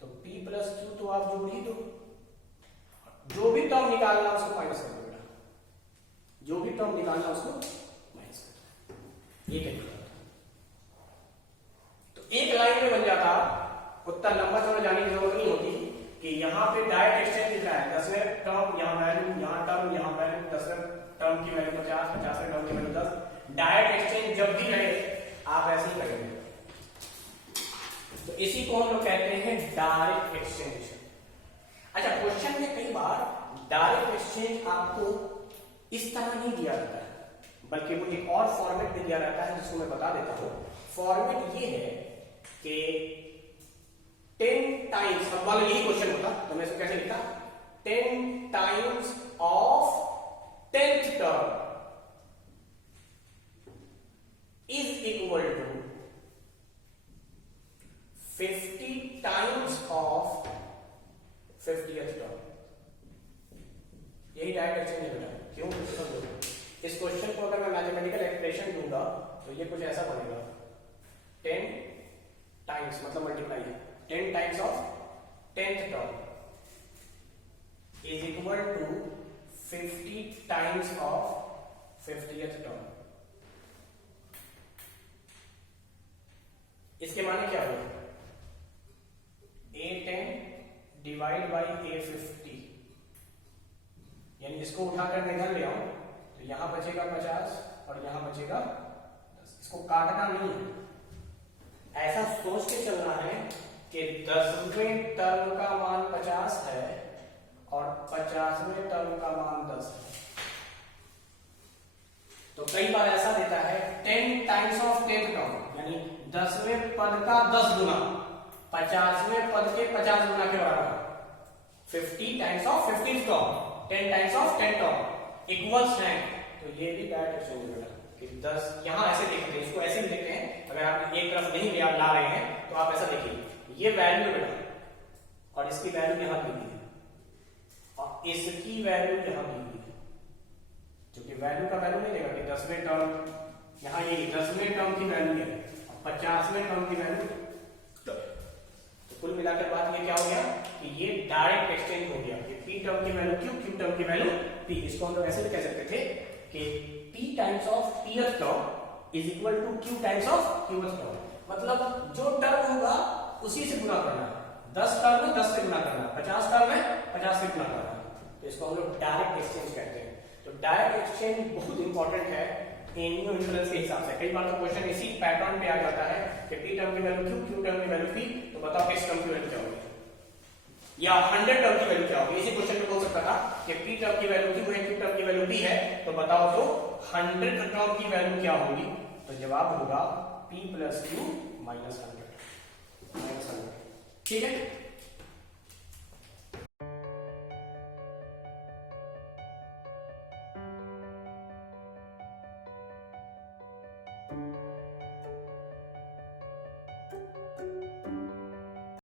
तो P + Q तो आप जोड़ ही दो, जो भी टर्म निकालना उसको माइनस कर दो बेटा, जो भी टर्म निकालना उसको माइनस कर दो। ये क्या तो एक लाइन में बन जाता, उतना लंबा चौड़ा जाने की जरूरत नहीं होती कि यहाँ पे डायरेक्ट एक्सचेंज दिख रहा है, 10वें टर्म यहाँ वैल्यू, यहाँ टर्म यहाँ वैल्यू, 10वें टर्म की वैल्यू 50, 50वें टर्म की वैल्यू 10। डायरेक्ट एक्सचेंज जब भी रहे आप ऐसे ही करेंगे। तो इसी को हम लोग कहते हैं डायरेक्ट एक्सचेंज। अच्छा, क्वेश्चन में कई बार डायरेक्ट एक्सचेंज आपको इस तरह नहीं दिया जाता है, बल्कि वो एक और फॉर्मेट में दिया रहता है, जिसको मैं बता देता हूं। फॉर्मेट ये है कि 10 टाइम्स, अब मान लो यही क्वेश्चन होता तो मैं इसको कैसे लिखता, 10 times of 10th term is equal to 50 times of 50th term। यही डायरेक्ट एक्सचेंज है बेटा। क्यों? इस क्वेश्चन को अगर मैं मैथमेटिकल एक्सप्रेशन दूंगा तो ये कुछ ऐसा बनेगा, 10 टाइम्स मतलब मल्टीप्लाई है, 10 times of 10th term is equal to 50 times of 50th term. इसके माने क्या होगा, A10 डिवाइड बाई A50, यानी इसको उठाकर मैं घर ले आऊं तो यहां बचेगा 50 और यहां बचेगा 10। इसको काटना नहीं है, ऐसा सोच के चलना है कि 10वें टर्म का मान 50 है और 50वें टर्म का मान 10 है। तो कई बार ऐसा देता है 10 टाइम्स ऑफ 10th टर्म, यानी 10वें पद का 10 गुना, 50वें पद के 50 गुना के बराबर, 50 times of 50th term, 10 times of 10th term equals है। तो ये भी डायरेक्ट एक्सचेंज होगा कि 10 यहां ऐसे देखते हैं, इसको ऐसे भी देखते हैं। अगर आप एक तरफ नहीं ला रहे हैं तो आप ऐसा देखिए, ये वैल्यू बेटा और इसकी वैल्यू यहां दी है और इसकी वैल्यू यहां दी है, क्योंकि वैल्यू का वैल्यू नहीं देगा कि 10वें टर्म, यहां ये 10वें टर्म की वैल्यू है और 50वें टर्म की वैल्यू। तो कुल मिलाकर बात ये क्या हो गया कि ये डायरेक्ट एक्सचेंज हो गया कि P टर्म की वैल्यू Q, Q टर्म की वैल्यू P। इसको हम लोग ऐसे भी कह सकते थे कि P times of Pth term is equal to Q times of Qth term. मतलब जो टर्म होगा उसी से गुणा करना है, 10 टर्म है 10 से गुना करना, 50 टर्म है 50 से गुना करना, तो इसको हम लोग डायरेक्ट एक्सचेंज कहते हैं। तो डायरेक्ट एक्सचेंज बहुत इंपॉर्टेंट है एनियो इन्फ्लुएंस के हिसाब से। कई बार तो क्वेश्चन इसी पैटर्न पे आ जाता है कि पी टर्म की वैल्यू क्यू, क्यू टर्म की वैल्यू पी, तो बताओ किस टर्म की वैल्यू क्या होगी, या 100 टर्म की वैल्यू क्या होगी। इसी क्वेश्चन में बोल सकता था कि पी टर्म की वैल्यू क्यू है, क्यू टर्म की वैल्यू पी है, तो बताओ तो 100 टर्म की वैल्यू क्या होगी, तो जवाब होगा p प्लस क्यू माइनस 100। ठीक है।